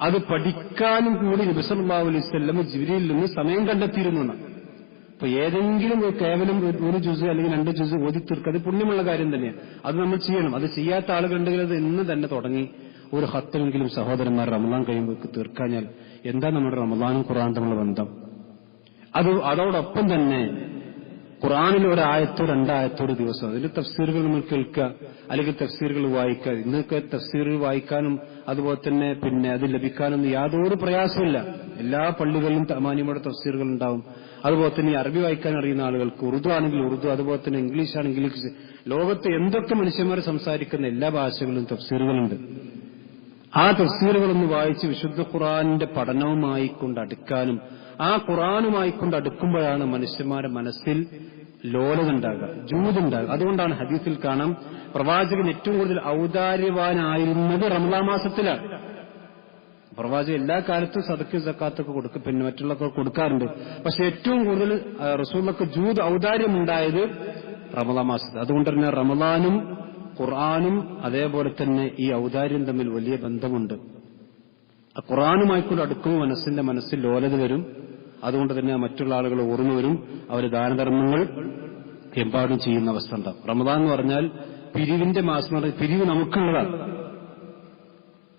അത് പഠിക്കാനും കൂടി നബി സല്ലല്ലാഹു അലൈഹി വസല്ലമ ജിബ്രീലിൽ നിന്ന് സമയം കണ്ടെത്തിയിരുന്നു. അപ്പൊ ഏതെങ്കിലും കേവലം ഒരു ജുസ് അല്ലെങ്കിൽ 2 ജുസ് ഓതി തീർക്കുക, അത് പുണ്യമുള്ള കാര്യം തന്നെയാണ്. അത് നമ്മൾ ചെയ്യണം. അത് ചെയ്യാത്ത ആളുകളുണ്ടെങ്കിൽ അത് ഇന്ന് തന്നെ തുടങ്ങി ഒരു ഹത്തെങ്കിലും സഹോദരന്മാർ റമദാൻ കഴിയുമ്പോൾ തീർക്കാഞ്ഞാൽ എന്താ നമ്മുടെ റമദാനും ഖുർആനും തമ്മിലുള്ള ബന്ധം? അതോടൊപ്പം തന്നെ ഖുർആനിൽ ഒരായത്തോ 2 ആയത്തോ ഒരു ദിവസം അതിൽ തഫ്സീറുകൾ നമ്മൾ കേൾക്കുക, അല്ലെങ്കിൽ തഫ്സീറുകൾ വായിക്കുക. ഇന്നൊക്കെ തഫ്സീറുകൾ വായിക്കാനും അതുപോലെ തന്നെ അത് ലഭിക്കാനൊന്നും യാതൊരു പ്രയാസമില്ല. എല്ലാ പള്ളികളിലും മാന്യമായ തഫ്സീറുകൾ ഉണ്ടാവും. അതുപോലെ തന്നെ അറബി വായിക്കാൻ അറിയുന്ന ആളുകൾക്ക് ഉറുദു ആണെങ്കിൽ ഉറുദു, അതുപോലെ തന്നെ ഇംഗ്ലീഷ് ആണെങ്കിൽ ഇംഗ്ലീഷ്. ലോകത്ത് എന്തൊക്കെ മനുഷ്യന്മാർ സംസാരിക്കുന്ന എല്ലാ ഭാഷകളിലും തഫ്സീറുകളുണ്ട്. ആ തഫ്സീറുകളൊന്ന് വായിച്ച് വിശുദ്ധ ഖുർആനിന്റെ പഠനവുമായി കൊണ്ട് അടുക്കാനും, ആ ഖുർആനുമായി കൊണ്ട് അടുക്കുമ്പോഴാണ് മനുഷ്യന്മാരുടെ മനസ്സിൽ ലോലത ഉണ്ടാകുക, ജൂദുണ്ടാകുക. അതുകൊണ്ടാണ് ഹദീസിൽ കാണാം, പ്രവാചകൻ ഏറ്റവും കൂടുതൽ ഔദാര്യവാനായിരുന്നത് റമദാൻ മാസത്തിലാണ്. പ്രവാചകൻ എല്ലാ കാലത്തും സദഖ സക്കാത്തൊക്കെ കൊടുക്കും, പിന്നെ മറ്റുള്ളതൊക്കെ കൊടുക്കാറുണ്ട്. പക്ഷെ ഏറ്റവും കൂടുതൽ റസൂലുള്ളാഹിക്ക് ജൂദ് ഔദാര്യം ഉണ്ടായത് റമദാൻ മാസത്തിൽ. അതുകൊണ്ട് തന്നെ റമദാനും ഖുർആനും അതേപോലെ തന്നെ ഈ ഔദാര്യം തമ്മിൽ വലിയ ബന്ധമുണ്ട്. ഖുർആനുമായിക്കൊണ്ട് അടുക്കുമ്പോൾ മനസ്സിൽ ലോലത വരും. അതുകൊണ്ട് തന്നെ മറ്റുള്ള ആളുകൾ ഓർമ്മ വരും, അവർ ദാനധർമ്മങ്ങൾ എമ്പാടും ചെയ്യുന്ന അവസ്ഥ ഉണ്ടാവും. റമദാൻ എന്ന് പറഞ്ഞാൽ പിരിവിന്റെ മാസം. പിരിവ് നമുക്കുള്ളതാണ്.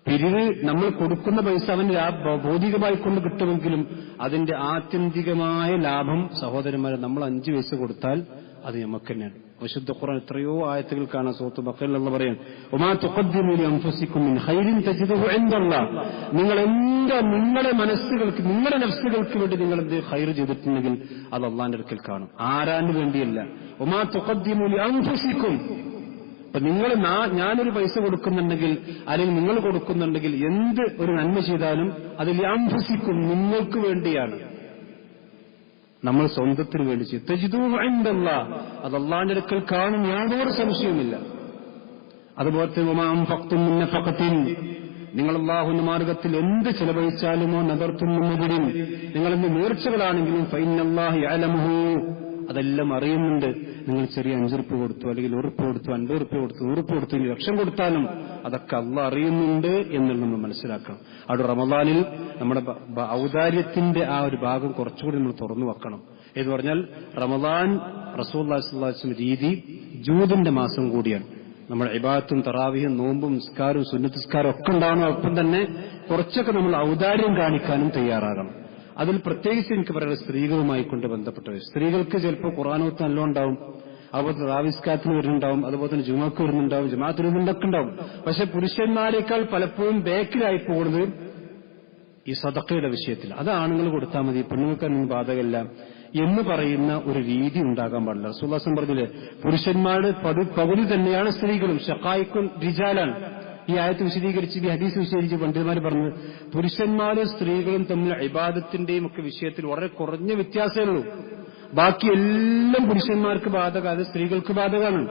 പിരിവ് നമ്മൾ കൊടുക്കുന്ന പൈസ അവന് ഭൗതികമായി കൊണ്ട് കിട്ടുമെങ്കിലും അതിന്റെ ആത്യന്തികമായ ലാഭം സഹോദരന്മാരെ നമ്മൾ 5 പൈസ കൊടുത്താൽ അത് നമുക്ക് തന്നെയാണ്. വിശുദ്ധ ഖുർആൻ എത്രയോ ആയത്തുകൾ കാണാൻ. സൂറത്ത് ബഖറയിൽ അല്ലാഹു പറയാണ്, വമാ തുഖദ്ദിമു ലി അൻഫുസികും മിൻ ഖൈറിൻ തജിദുഹു ഇൻദല്ലാഹ്. നിങ്ങൾ നിങ്ങളുടെ നഫ്സുകൾക്ക് വേണ്ടി നിങ്ങൾ എന്ത് ഖൈർ ചെയ്തിട്ടുണ്ടെങ്കിൽ അത് അള്ളാന്റെ അടുക്കൽ കാണും. ആരാന് വേണ്ടിയല്ല. വമാ തുഖദ്ദിമു ലി അൻഫുസികും. അപ്പൊ ഞാനൊരു പൈസ കൊടുക്കുന്നുണ്ടെങ്കിൽ അല്ലെങ്കിൽ നിങ്ങൾ കൊടുക്കുന്നുണ്ടെങ്കിൽ എന്ത് ഒരു നന്മ ചെയ്താലും അത് ലി അൻഫുസികും, നിങ്ങൾക്ക് വേണ്ടിയാണ്. നമ്മൾ സ്വന്തത്തിന് വേണ്ടി ചെയ്യും. തജിദൂഹു ഇൻദല്ലാഹ്, അത് അള്ളാന്റെ അടുക്കൽ കാണും, യാതൊരു സംശയവുമില്ല. അതുപോലെ നിങ്ങൾ അല്ലാഹുവിന്റെ മാർഗത്തിൽ എന്ത് ചെലവഴിച്ചാലുമോ നദർത്തും മുന്നതിരും, നിങ്ങൾ എന്ത് നേർച്ചകളാണെങ്കിലും ഫഇന്നല്ലാഹു യഅലമുഹു, അതെല്ലാം അറിയുന്നുണ്ട്. നിങ്ങൾ ചെറിയ 5 ഉറുപ്പിക കൊടുത്തു, അല്ലെങ്കിൽ 1 ഉറുപ്പിക കൊടുത്തു, 50 ഉറുപ്പിക കൊടുത്തു, 100 ഉറുപ്പിക കൊടുത്തു, 1 ലക്ഷം കൊടുത്താലും അതൊക്കെ അള്ളാഹ് അറിയുന്നുണ്ട് എന്നുള്ളത് നമ്മൾ മനസ്സിലാക്കണം. അവിടെ റമദാനിൽ നമ്മുടെ ഔദാര്യത്തിന്റെ ആ ഒരു ഭാഗം കുറച്ചുകൂടി നമ്മൾ തുറന്നു വെക്കണം. എന്ന് പറഞ്ഞാൽ റമദാൻ റസൂലുള്ളാഹി സ്വല്ലല്ലാഹു അലൈഹി വസല്ലം രീതി ജൂദിന്റെ മാസം കൂടിയാണ്. നമ്മൾ ഇബാദത്തും തറാവിയും നോമ്പും നിസ്കാരവും സുന്നത്ത് നിസ്കാരം ഒക്കെ ഉണ്ടാവണം. ഒപ്പം തന്നെ കുറച്ചൊക്കെ നമ്മൾ ഔദാര്യം കാണിക്കാനും തയ്യാറാകണം. അതിൽ പ്രത്യേകിച്ച് എനിക്ക് പറയുന്നത് സ്ത്രീകളുമായി കൊണ്ട് ബന്ധപ്പെട്ടത്. സ്ത്രീകൾക്ക് ചിലപ്പോൾ ഖുർആനോത്ത് നല്ലോണം ഉണ്ടാവും, അതുപോലെ തറാവിസ്കാരത്തിന് വരുന്നുണ്ടാവും, അതുപോലെ തന്നെ ജുമാക്ക് വരുന്നുണ്ടാവും, ജമാഅത്തിന് വരുന്നുണ്ടൊക്കെ ഉണ്ടാവും. പക്ഷെ പുരുഷന്മാരെക്കാൾ പലപ്പോഴും ബാക്കിലായി പോകുന്നത് ഈ സദഖയുടെ വിഷയത്തിൽ. അത് ആണുങ്ങൾ കൊടുത്താൽ മതി, പെണ്ണുങ്ങൾക്കൊന്നും ബാധകമല്ല എന്ന് പറയുന്ന ഒരു രീതി ഉണ്ടാകാൻ പാടില്ല. റസൂലുള്ളാഹി സ്വല്ലല്ലാഹു അലൈഹി വസല്ലം പറഞ്ഞില്ലേ, പുരുഷന്മാരുടെ പകുതി തന്നെയാണ് സ്ത്രീകളും, ഷഖായിഖുൻ റിജാലാണ്. ഈ ആയത്ത് വിശദീകരിച്ച്, ഈ ഹദീസ് വിശദീകരിച്ച് പണ്ഡിതന്മാർ പറഞ്ഞത് പുരുഷന്മാരും സ്ത്രീകളും തമ്മിൽ ഇബാദത്തിന്റെയും ഒക്കെ വിഷയത്തിൽ വളരെ കുറഞ്ഞ വ്യത്യാസമേ ഉള്ളൂ. ബാക്കി എല്ലാം പുരുഷന്മാർക്ക് ബാധക, അത് സ്ത്രീകൾക്ക് ബാധകമാണ്.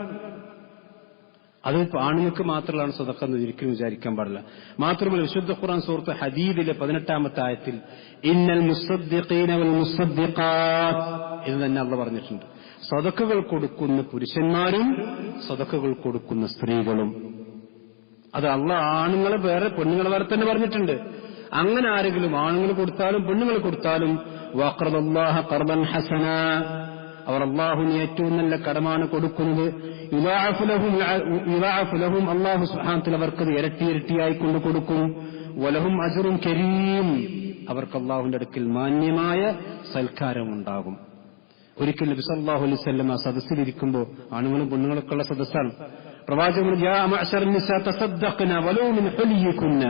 അത് ആണുങ്ങൾക്ക് മാത്രമാണ് സദഖ എന്ന് ഒരിക്കലും വിചാരിക്കാൻ പാടില്ല. മാത്രമല്ല വിശുദ്ധ ഖുർആൻ സൂറത്ത് ഹദീദിലെ 18-ാമത്തെ ആയത്തിൽ ഇന്നൽ മുസദ്ദിഖീന വൽ മുസദ്ദിഖാത്ത് എന്ന് തന്നെ അള്ളാഹ് പറഞ്ഞിട്ടുണ്ട്. സദഖകൾ കൊടുക്കുന്ന പുരുഷന്മാരും സദഖകൾ കൊടുക്കുന്ന സ്ത്രീകളും. അത് അള്ളാഹ് ആണുങ്ങളെ വേറെ പെണ്ണുങ്ങളെ വേറെ തന്നെ പറഞ്ഞിട്ടുണ്ട്. അങ്ങനെ ആരെങ്കിലും ആണുങ്ങൾ കൊടുത്താലും പെണ്ണുങ്ങൾ കൊടുത്താലും വഖറദല്ലാഹ ഖർദൻ ഹസന, അവർ അള്ളാഹുവിന് ഏറ്റവും നല്ല കടമാണ് കൊടുക്കുന്നത്. യുദാഅഫു ലഹും, അള്ളാഹു സുബ്ഹാനഹു വ തആല അവർക്ക് ഇരട്ടി ഇരട്ടിയായി കൊണ്ട് കൊടുക്കും. വലഹും അജ്റുൻ കരീം, അവർക്ക് അള്ളാഹുവിന്റെ അടുക്കൽ മാന്യമായ സൽക്കാരമുണ്ടാകും. ഒരിക്കൽ നബി സല്ലല്ലാഹു അലൈഹി വസല്ലം ആ സദസ്സിലിരിക്കുമ്പോൾ, ആണുങ്ങളും പെണ്ണുങ്ങളൊക്കെ ഉള്ള സദസ്സാണ്, പ്രവാചകൻ യാ മഅ്ശറൻ നിസാ തസദ്ദഖ്ന വലൗ മിൻ ഹുലിയികുന്ന,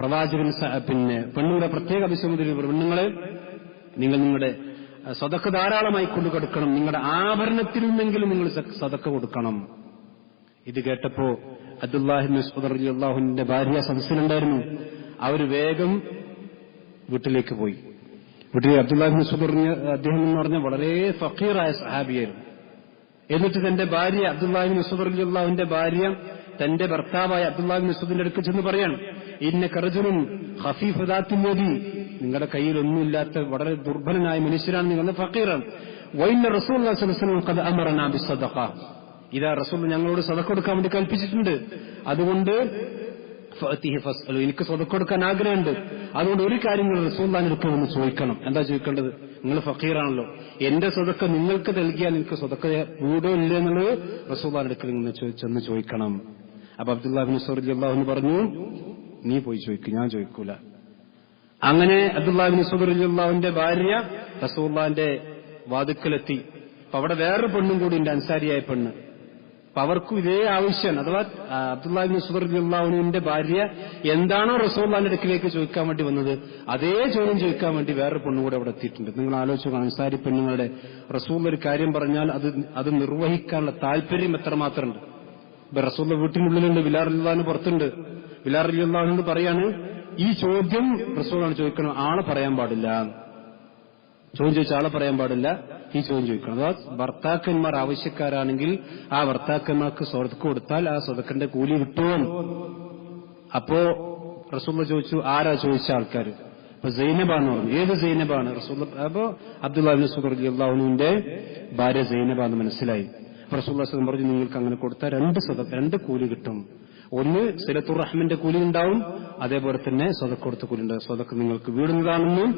പ്രവാചകൻ പിന്നെ പെണ്ണുങ്ങളുടെ പ്രത്യേക അഭിസംബോധന, പെണ്ണുങ്ങളെ നിങ്ങൾ നിങ്ങളുടെ സദഖ ധാരാളമായി കൊണ്ടു കൊടുക്കണം, നിങ്ങളുടെ ആഭരണത്തിൽ നിന്നെങ്കിലും നിങ്ങൾ സദഖ കൊടുക്കണം. ഇത് കേട്ടപ്പോ അബ്ദുല്ലാഹി ഇബ്നു മസ്ഊദ് റളിയല്ലാഹു അൻഹുവിന്റെ ഭാര്യ സദസ്സിലുണ്ടായിരുന്നു. അവർ വേഗം വീട്ടിലേക്ക് പോയി. വീട്ടിൽ അബ്ദുല്ലാഹി ഇബ്നു മസ്ഊദ് അദ്ദേഹം എന്ന് പറഞ്ഞ വളരെ ഫഖീറായ സഹാബിയായിരുന്നു. എന്നിട്ട് തന്റെ ഭാര്യ അബ്ദുല്ലാഹി ഇബ്നു മസ്ഊദ് റളിയല്ലാഹു അൻഹുവിന്റെ ഭാര്യ തന്റെ ഭർത്താവായ അബ്ദുല്ലാഹി ഇബ്നു മസ്ഊദിന്റെ അടുക്കൽ ചെന്ന് പറയാണ്, ഇന്നക റജുലുൻ ഖഫീഫു ദാത്തിൽ യദി, നിങ്ങളുടെ കയ്യിൽ ഒന്നുമില്ലാത്ത വളരെ ദുർബലനായ മനുഷ്യരാണ് നിങ്ങൾ, ഫഖീറാണ്. വഇന്ന റസൂലുള്ളാഹി സ്വല്ലല്ലാഹു അലൈഹി വസല്ലം ഖദ് അമറനാ ബിസ്സദഖ, ഇതാ റസൂൽ ഞങ്ങളോട് സദഖ കൊടുക്കാൻ വേണ്ടി കൽപ്പിച്ചിട്ടുണ്ട്. അതുകൊണ്ട് ഫഅതിഹി ഫസ്അലു, എനിക്ക് സദഖ കൊടുക്കാൻ ആഗ്രഹമുണ്ട്. അതുകൊണ്ട് ഒരു കാര്യം നിങ്ങൾ റസൂലുള്ളാഹിന്റെ അടുക്കൽ ഒന്ന് ചോദിക്കണം. എന്താ ചോദിക്കേണ്ടത്? നിങ്ങൾ ഫഖീറാണല്ലോ, എന്റെ സദഖ നിങ്ങൾക്ക് നൽകിയാൽ നിങ്ങൾക്ക് സദഖ കൂടോ ഇല്ല എന്നുള്ളത് റസൂലുള്ളാഹിന്റെ അടുക്കൽ നിങ്ങൾ ചെന്ന് ചോദിക്കണം. അപ്പൊ അബ്ദുല്ലാഹി ഇബ്നു മസ്ഊദ് റളിയല്ലാഹു അൻഹു പറഞ്ഞു, നീ പോയി ചോദിക്കും, ഞാൻ ചോദിക്കൂല. അങ്ങനെ അബ്ദുല്ലാഹി ഇബ്നു മസ്ഊദ് റളിയല്ലാഹു അൻഹുവിന്റെ ഭാര്യ റസൂലുള്ളാഹിന്റെ വാതിക്കലെത്തി. അപ്പൊ അവിടെ വേറൊരു പെണ്ണും കൂടി ഉണ്ട്, അൻസാരിയായ പെണ്ണ്. അപ്പൊ അവർക്കും ഇതേ ആവശ്യമാണ്. അഥവാ അബ്ദുല്ലാഹി ഇബ്നു മസ്ഊദ് റളിയല്ലാഹു അൻഹുവിന്റെ ഭാര്യ എന്താണോ റസൂലുള്ളാഹിന്റെ അടുക്കിലേക്ക് ചോദിക്കാൻ വേണ്ടി വന്നത്, അതേ ചോദ്യം ചോദിക്കാൻ വേണ്ടി വേറൊരു പെണ്ണും കൂടെ അവിടെ എത്തിയിട്ടുണ്ട്. നിങ്ങൾ ആലോചിച്ചു, അൻസാരി പെണ്ണുങ്ങളുടെ റസൂൽ ഒരു കാര്യം പറഞ്ഞാൽ അത് നിർവഹിക്കാനുള്ള താല്പര്യം എത്രമാത്രമുണ്ട്. ഇപ്പൊ റസൂൽ വീട്ടിനുള്ളിലുണ്ട്, ബിലാൽ റളിയല്ലാഹു അൻഹു പുറത്തുണ്ട്. ബിലാൽ റളിയല്ലാഹു അൻഹു പറയാണ്, ഈ ചോദ്യം റസൂലാണ് ചോദിക്കണം, ആളെ പറയാൻ പാടില്ല. ചോദ്യം ചോദിച്ച ആളെ പറയാൻ പാടില്ല, ഈ ചോദ്യം ചോദിക്കണം. അഥവാ ഭർത്താക്കന്മാർ ആവശ്യക്കാരാണെങ്കിൽ ആ ഭർത്താക്കന്മാർക്ക് സ്വതക്ക കൊടുത്താൽ ആ സ്വതക്കന്റെ കൂലി കിട്ടുമെന്ന്. അപ്പോ റസൂൽ ചോദിച്ചു, ആരാ ചോദിച്ച ആൾക്കാർ? അപ്പൊ സൈനബാന്ന് പറഞ്ഞു. ഏത് സൈനബാണ്? റസൂൽ അപ്പോ അബ്ദുല്ലാഹി ഇബ്നു മസ്ഊദ് റളിയല്ലാഹു അൻഹുവിന്റെ ഭാര്യ സൈനബാന്ന് മനസ്സിലായി. റസൂൽ പറഞ്ഞു, നിങ്ങൾക്ക് അങ്ങനെ കൊടുത്താൽ 2 കൂലി കിട്ടും. ഒന്ന് സിലത്തുർ റഹ്മിന്റെ കൂലി ഉണ്ടാവും, അതേപോലെ തന്നെ സ്വതക്ക കൊടുത്ത കൂലി ഉണ്ടാവും. സ്വതക്ക നിങ്ങൾക്ക് വീടുന്നതാണെന്നും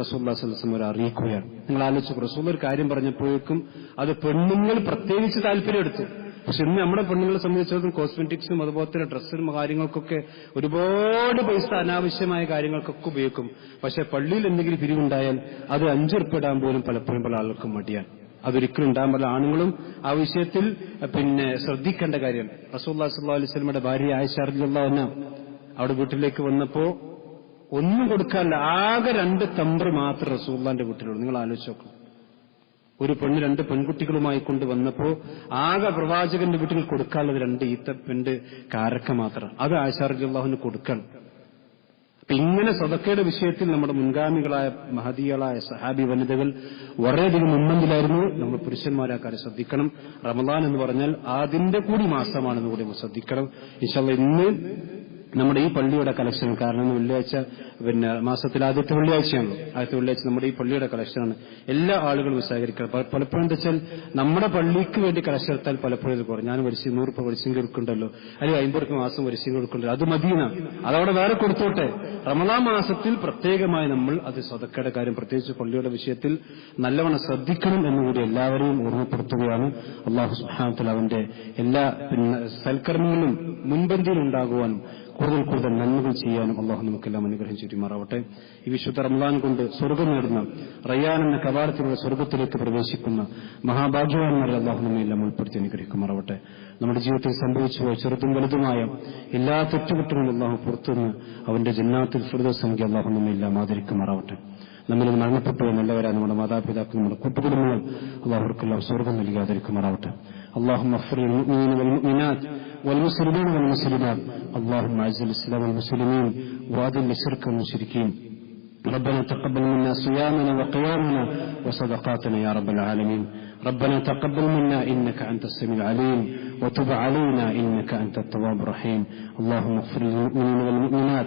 റസൂലുള്ളാഹി സ്വല്ലല്ലാഹു അലൈഹി വസല്ലം അറിയിക്കുകയാണ്. നിങ്ങൾ ആലോചിച്ചു, റസൂൽ ഒരു കാര്യം പറഞ്ഞപ്പോഴേക്കും അത് പെണ്ണുങ്ങൾ പ്രത്യേകിച്ച് താല്പര്യം എടുത്തു. പക്ഷെ ഇന്ന് നമ്മുടെ പെണ്ണുങ്ങളെ സംബന്ധിച്ചിടത്തോളം കോസ്മെറ്റിക്സും അതുപോലെ തന്നെ ഡ്രസ്സിനും കാര്യങ്ങൾക്കൊക്കെ ഒരുപാട് പൈസ അനാവശ്യമായ കാര്യങ്ങൾക്കൊക്കെ ഉപയോഗിക്കും. പക്ഷെ പള്ളിയിൽ എന്തെങ്കിലും പിരിവുണ്ടായാൽ അത് 5 ഉറുപ്പിക ഇടാൻ പോലും പലപ്പോഴും പല ആൾക്കും മടിയാണ്. അതൊരിക്കലും ഉണ്ടാകാൻ പല ആണുങ്ങളും ആ വിഷയത്തിൽ ശ്രദ്ധിക്കേണ്ട കാര്യം. റസൂലുള്ളാഹി സ്വല്ലല്ലാഹു അലൈഹി വസല്ലമയുടെ ഭാര്യ ആയിഷ റളിയല്ലാഹു അൻഹ അവിടെ വീട്ടിലേക്ക് വന്നപ്പോ ഒന്നും കൊടുക്കാനില്ല, ആകെ 2 തംബ്ര മാത്രം റസൂലുള്ളാഹിന്റെ വീട്ടിലുള്ളൂ. നിങ്ങൾ ആലോചിച്ച് നോക്കണം, ഒരു പെണ്ണ് 2 പെൺകുട്ടികളുമായി കൊണ്ട് വന്നപ്പോ ആകെ പ്രവാചകന്റെ വീട്ടിൽ കൊടുക്കാനുള്ളത് 2 ഈത്തപ്പിന്റെ കാരക്ക മാത്രം. അത് ആയിഷ റളിയല്ലാഹു അൻഹ കൊടുക്കണം. ഇങ്ങനെ സദഖയുടെ വിഷയത്തിൽ നമ്മുടെ മുൻഗാമികളായ മഹദികളായ സഹാബി വനിതകൾ വളരെയധികം മുൻപന്തിലായിരുന്നു. നമ്മൾ പുരുഷന്മാരെ ആ കാര്യം ശ്രദ്ധിക്കണം. റമദാൻ എന്ന് പറഞ്ഞാൽ അതിന്റെ കൂടി മാസമാണെന്ന് കൂടി നമ്മൾ ശ്രദ്ധിക്കണം. ഇൻഷാ അല്ലാഹ് ഇന്ന് നമ്മുടെ ഈ പള്ളിയുടെ കളക്ഷൻ, കാരണം വെള്ളിയാഴ്ച മാസത്തിൽ ആദ്യത്തെ വെള്ളിയാഴ്ചയാണല്ലോ, ആദ്യത്തെ വെള്ളിയാഴ്ച നമ്മുടെ ഈ പള്ളിയുടെ കളക്ഷനാണ്. എല്ലാ ആളുകളും സഹകരിക്കണം. പലപ്പോഴും എന്താ വെച്ചാൽ നമ്മുടെ പള്ളിക്ക് വേണ്ടി കളക്ഷൻ എടുത്താൽ പലപ്പോഴും ഇത് കുറയും. ഞാൻ 100 രൂപ വരിശിംഗ് എടുക്കണ്ടല്ലോ, അല്ലെങ്കിൽ 50 രൂപ മാസം വരിശിംഗ് എടുക്കണ്ടല്ലോ, അത് മദീന, അതവിടെ വേറെ കൊടുത്തോട്ടെ. റമളാൻ മാസത്തിൽ പ്രത്യേകമായി നമ്മൾ അത് സ്വതക്കയുടെ കാര്യം, പ്രത്യേകിച്ച് പള്ളിയുടെ വിഷയത്തിൽ നല്ലവണ്ണം ശ്രദ്ധിക്കണം എന്നുകൂടി എല്ലാവരെയും ഓർമ്മപ്പെടുത്തുകയാണ്. അല്ലാഹു സുബ്ഹാനഹു വ തആല അവന്റെ എല്ലാ സൽക്കർമ്മങ്ങളിലും മുൻപന്തിയിൽ ഉണ്ടാകുവാനും കൂടുതൽ കൂടുതൽ നന്മകൾ ചെയ്യാനും അള്ളാഹു നമുക്കെല്ലാം അനുഗ്രഹം ചുറ്റിമാറാവട്ടെ. ഈ വിശുദ്ധ റമളാൻ കൊണ്ട് സ്വർഗ്ഗം നേടുന്ന, റയ്യാൻ എന്ന കവാടത്തിലൂടെ സ്വർഗ്ഗത്തിലേക്ക് പ്രവേശിക്കുന്ന മഹാഭാഗ്യവാന്മാരെ അള്ളാഹു നമ്മെ എല്ലാം ഉൾപ്പെടുത്തി അനുഗ്രഹിക്കുമാറാവട്ടെ. നമ്മുടെ ജീവിതത്തിൽ സംഭവിച്ചുപോയ ചെറുതും വലുതുമായ എല്ലാ തെറ്റുകുറ്റങ്ങളും അള്ളാഹു പുറത്തുനിന്ന് അവന്റെ ജന്നാത്തുൽ ഫിർദൗസ് സംഖ്യ അള്ളാഹു നമ്മെ എല്ലാം ആദരിക്കുമാറാവട്ടെ. നമ്മിൽ മരണപ്പെട്ടുപോയ നല്ലവരായ നമ്മുടെ മാതാപിതാക്കൾ, നമ്മുടെ കൂട്ടുകുടുംബങ്ങൾ അള്ളാഹുർക്കെല്ലാം സ്വർഗ്ഗം നൽകി ആദരിക്കുമാറാവട്ടെ. اللهم اغفر للمؤمنين والمؤمنات والمسلمين والمسلمات. اللهم اعز الاسلام والمسلمين واذل الشرك والمشركين. ربنا تقبل منا صيامنا وقيامنا وصدقاتنا يا رب العالمين. ربنا تقبل منا إنك أنت السميع العليم وتب علينا إنك أنت التواب الرحيم. اللهم اغفر للمؤمنين والمؤمنات